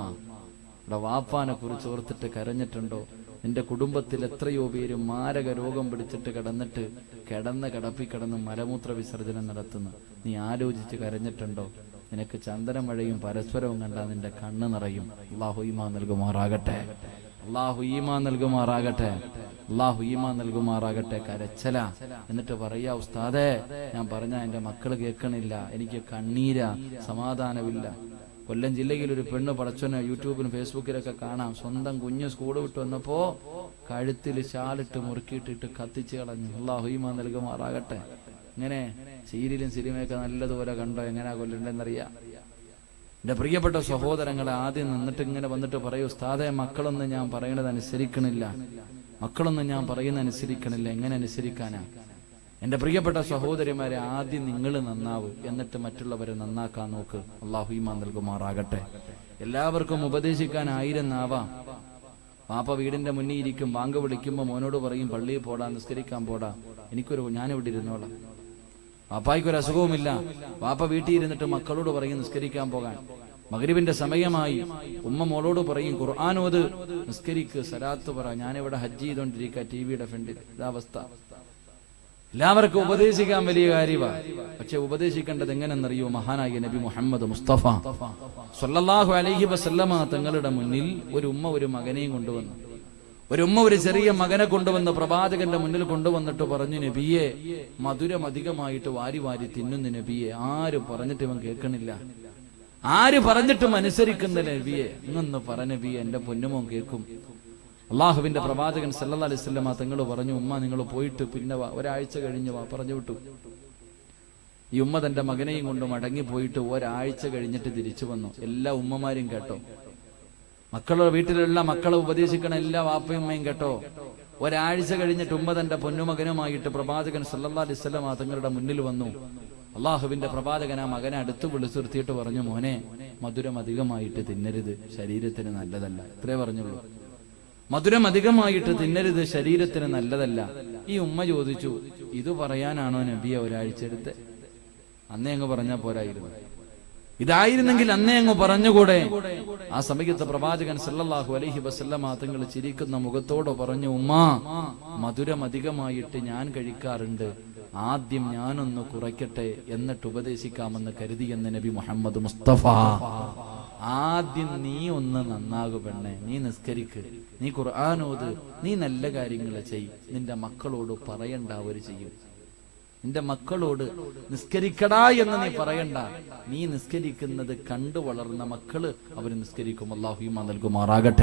ഇവിടെ വാപ്പാനെ കുറിച്ച് ഓർത്തിട്ട് കരഞ്ഞിട്ടുണ്ടോ? നിന്റെ കുടുംബത്തിൽ എത്രയോ പേര് മാരക രോഗം പിടിച്ചിട്ട് കിടന്ന് മലമൂത്ര വിസർജനം നടത്തുന്നു. നീ ആലോചിച്ച് കരഞ്ഞിട്ടുണ്ടോ? നിനക്ക് ചന്ദനമഴയും പരസ്പരവും കണ്ടാൽ നിന്റെ കണ്ണ് നിറയും. അല്ലാഹു ഈമാൻ നൽകുമാറാകട്ടെ, അല്ലാഹു ഈമാൻ നൽകുമാറാകട്ടെ, അല്ലാഹു ഈമാൻ നൽകുമാറാകട്ടെ. കരച്ചല. എന്നിട്ട് പറയാ, ഉസ്താദേ, ഞാൻ പറഞ്ഞ എന്റെ മക്കള് കേൾക്കണില്ല, എനിക്ക് കണ്ണീരാ, സമാധാനമില്ല. കൊല്ലം ജില്ലയിൽ ഒരു പെണ്ണ് പടച്ചോനെ യൂട്യൂബിലും ഫേസ്ബുക്കിലൊക്കെ കാണാം. സ്വന്തം കുഞ്ഞ് സ്കൂൾ വിട്ട് വന്നപ്പോ കഴുത്തിൽ ഷാലിട്ട് മുറുക്കിയിട്ടിട്ട് കത്തിച്ച് കളഞ്ഞു. അല്ലാഹു ഈമാൻ നൽകുമാറാകട്ടെ. ഇങ്ങനെ സീരിയലും സിനിമയൊക്കെ നല്ലതുപോലെ കണ്ടോ? എങ്ങനെയാ കൊല്ലണ്ടെന്നറിയാം. എന്റെ പ്രിയപ്പെട്ട സഹോദരങ്ങളെ, ആദ്യം നിന്നിട്ട് ഇങ്ങനെ വന്നിട്ട് പറയൂ, ഉസ്താദേ, മക്കളൊന്നും ഞാൻ പറയുന്നത് അനുസരിക്കണില്ല, എങ്ങനെ അനുസരിക്കാനാ? എന്റെ പ്രിയപ്പെട്ട സഹോദരിമാരെ, ആദ്യം നിങ്ങൾ നന്നാവ്, എന്നിട്ട് മറ്റുള്ളവരെ നന്നാക്കാൻ നോക്ക്. അല്ലാഹു ഈമാൻ നൽകുമാറാകട്ടെ. എല്ലാവർക്കും ഉപദേശിക്കാൻ 1000 നാവാം. പാപ്പ വീടിന്റെ മുന്നിൽ ഇരിക്കും, ബാങ്ക് വിളിക്കുമ്പോ മോനോട് പറയും, പള്ളിയിൽ പോടാ, നിസ്കരിക്കാൻ പോടാ. ഞാനിവിടെ ഇരുന്നോളാം. പാപ്പായ്ക്കൊരു അസുഖവുമില്ല. പാപ്പ വീട്ടിൽ ഇരുന്നിട്ട് മക്കളോട് പറയും നിസ്കരിക്കാൻ പോകാൻ. മഗ്രിബിന്റെ സമയമായി, ഉമ്മ മോളോട് പറയും ഖുർആനോത്, നിസ്കരിക്ക്, സലാത്ത് പറ. ഞാനിവിടെ ഹജ്ജ് ചെയ്തോണ്ടിരിക്കുക ടിവിയുടെ ഫ്രണ്ടിൽ. ഇതാവസ്ഥ. എല്ലാവർക്കും ഉപദേശിക്കാൻ വലിയ കാര്യമാണ്. പക്ഷെ ഉപദേശിക്കേണ്ടത് എങ്ങനെന്നറിയോ? മഹാനായ നബി മുഹമ്മദ് മുസ്തഫ സല്ലല്ലാഹു അലൈഹി വസല്ലമ തങ്ങളുടെ മുന്നിൽ ഒരു ഉമ്മ ഒരു മകനെയും കൊണ്ടുവന്നു. ഒരു ചെറിയ മകനെ കൊണ്ടുവന്ന് പ്രവാചകന്റെ മുന്നിൽ കൊണ്ടുവന്നിട്ട് പറഞ്ഞു, നബിയെ, മധുരം അധികമായിട്ട് വാരി വാരി തിന്നുന്ന നബിയെ. ആര് പറഞ്ഞിട്ട് ഇവൻ കേൾക്കണില്ല, ആര് പറഞ്ഞിട്ടും അനുസരിക്കുന്ന നബിയെ. ഇങ്ങൊന്ന് പറ നബിയെ, എന്റെ പൊന്നുമോൻ കേൾക്കും. അള്ളാഹുവിന്റെ പ്രവാചകൻ സല്ലല്ലാഹു അലൈഹി വസല്ലമ തങ്ങൾ പറഞ്ഞു, ഉമ്മ നിങ്ങൾ പോയിട്ട് പിന്നെ ഒരാഴ്ച കഴിഞ്ഞ് പറഞ്ഞു വിട്ടു. ഈ ഉമ്മ തന്റെ മകനെയും കൊണ്ട് മടങ്ങി പോയിട്ട് ഒരാഴ്ച കഴിഞ്ഞിട്ട് തിരിച്ചു വന്നു. എല്ലാ ഉമ്മമാരും കേട്ടോ, മക്കളുടെ വീട്ടിലുള്ള മക്കളെ ഉപദേശിക്കണ എല്ലാ വാപ്പയും അമ്മയും കേട്ടോ. ഒരാഴ്ച കഴിഞ്ഞിട്ട് തന്റെ പൊന്നുമകനുമായിട്ട് പ്രവാചകൻ സല്ലല്ലാഹു അലൈഹി വസല്ലം തങ്ങളുടെ മുന്നിൽ വന്നു. അള്ളാഹുവിന്റെ പ്രവാചകൻ ആ മകനെ അടുത്ത് വിളിച്ചു നിർത്തിയിട്ട് പറഞ്ഞു, മോനെ, മധുരം അധികമായിട്ട് തിന്നരുത്, ശരീരത്തിന് നല്ലതല്ല. ഇത്രേ പറഞ്ഞുള്ളൂ. മധുരം അധികമായിട്ട് തിന്നരുത്, ശരീരത്തിന് നല്ലതല്ല. ഈ ഉമ്മ ചോദിച്ചു, ഇത് പറയാനാണോ നബിയെ ഒരാഴ്ച എടുത്ത്? അന്നേ അങ്ങ് പറഞ്ഞാ പോരായിരുന്നു? ഇതായിരുന്നെങ്കിൽ അന്നേ അങ്ങ് പറഞ്ഞുകൂടെ? ആ സമയത്ത് പ്രവാചകൻ സല്ലല്ലാഹു അലൈഹി വസല്ലമ തങ്ങൾ ചിരിക്കുന്ന മുഖത്തോടെ പറഞ്ഞു, ഉമ്മാ, മധുരം അധികമായിട്ട് ഞാൻ കഴിക്കാറുണ്ട്, ആദ്യം ഞാനൊന്ന് കുറയ്ക്കട്ടെ എന്നിട്ട് ഉപദേശിക്കാമെന്ന് കരുതിയെന്ന് നബി മുഹമ്മദ് മുസ്തഫ. ആദ്യം നീ ഒന്ന് നന്നാകു പെണ്ണെ, നീ നിസ്കരിക്ക്, നീ ഖുർആനോത്, നീ നല്ല കാര്യങ്ങൾ ചെയ്. നിന്റെ മക്കളോട് പറയണ്ട, അവര് ചെയ്യും. നിന്റെ മക്കളോട് നിസ്കരിക്കടാ എന്ന് നീ പറയണ്ട. നീ നിസ്കരിക്കുന്നത് കണ്ടു വളർന്ന മക്കള് അവര് നിസ്കരിക്കും. അല്ലാഹു ഈമാൻ നൽകുമാറാകട്ടെ.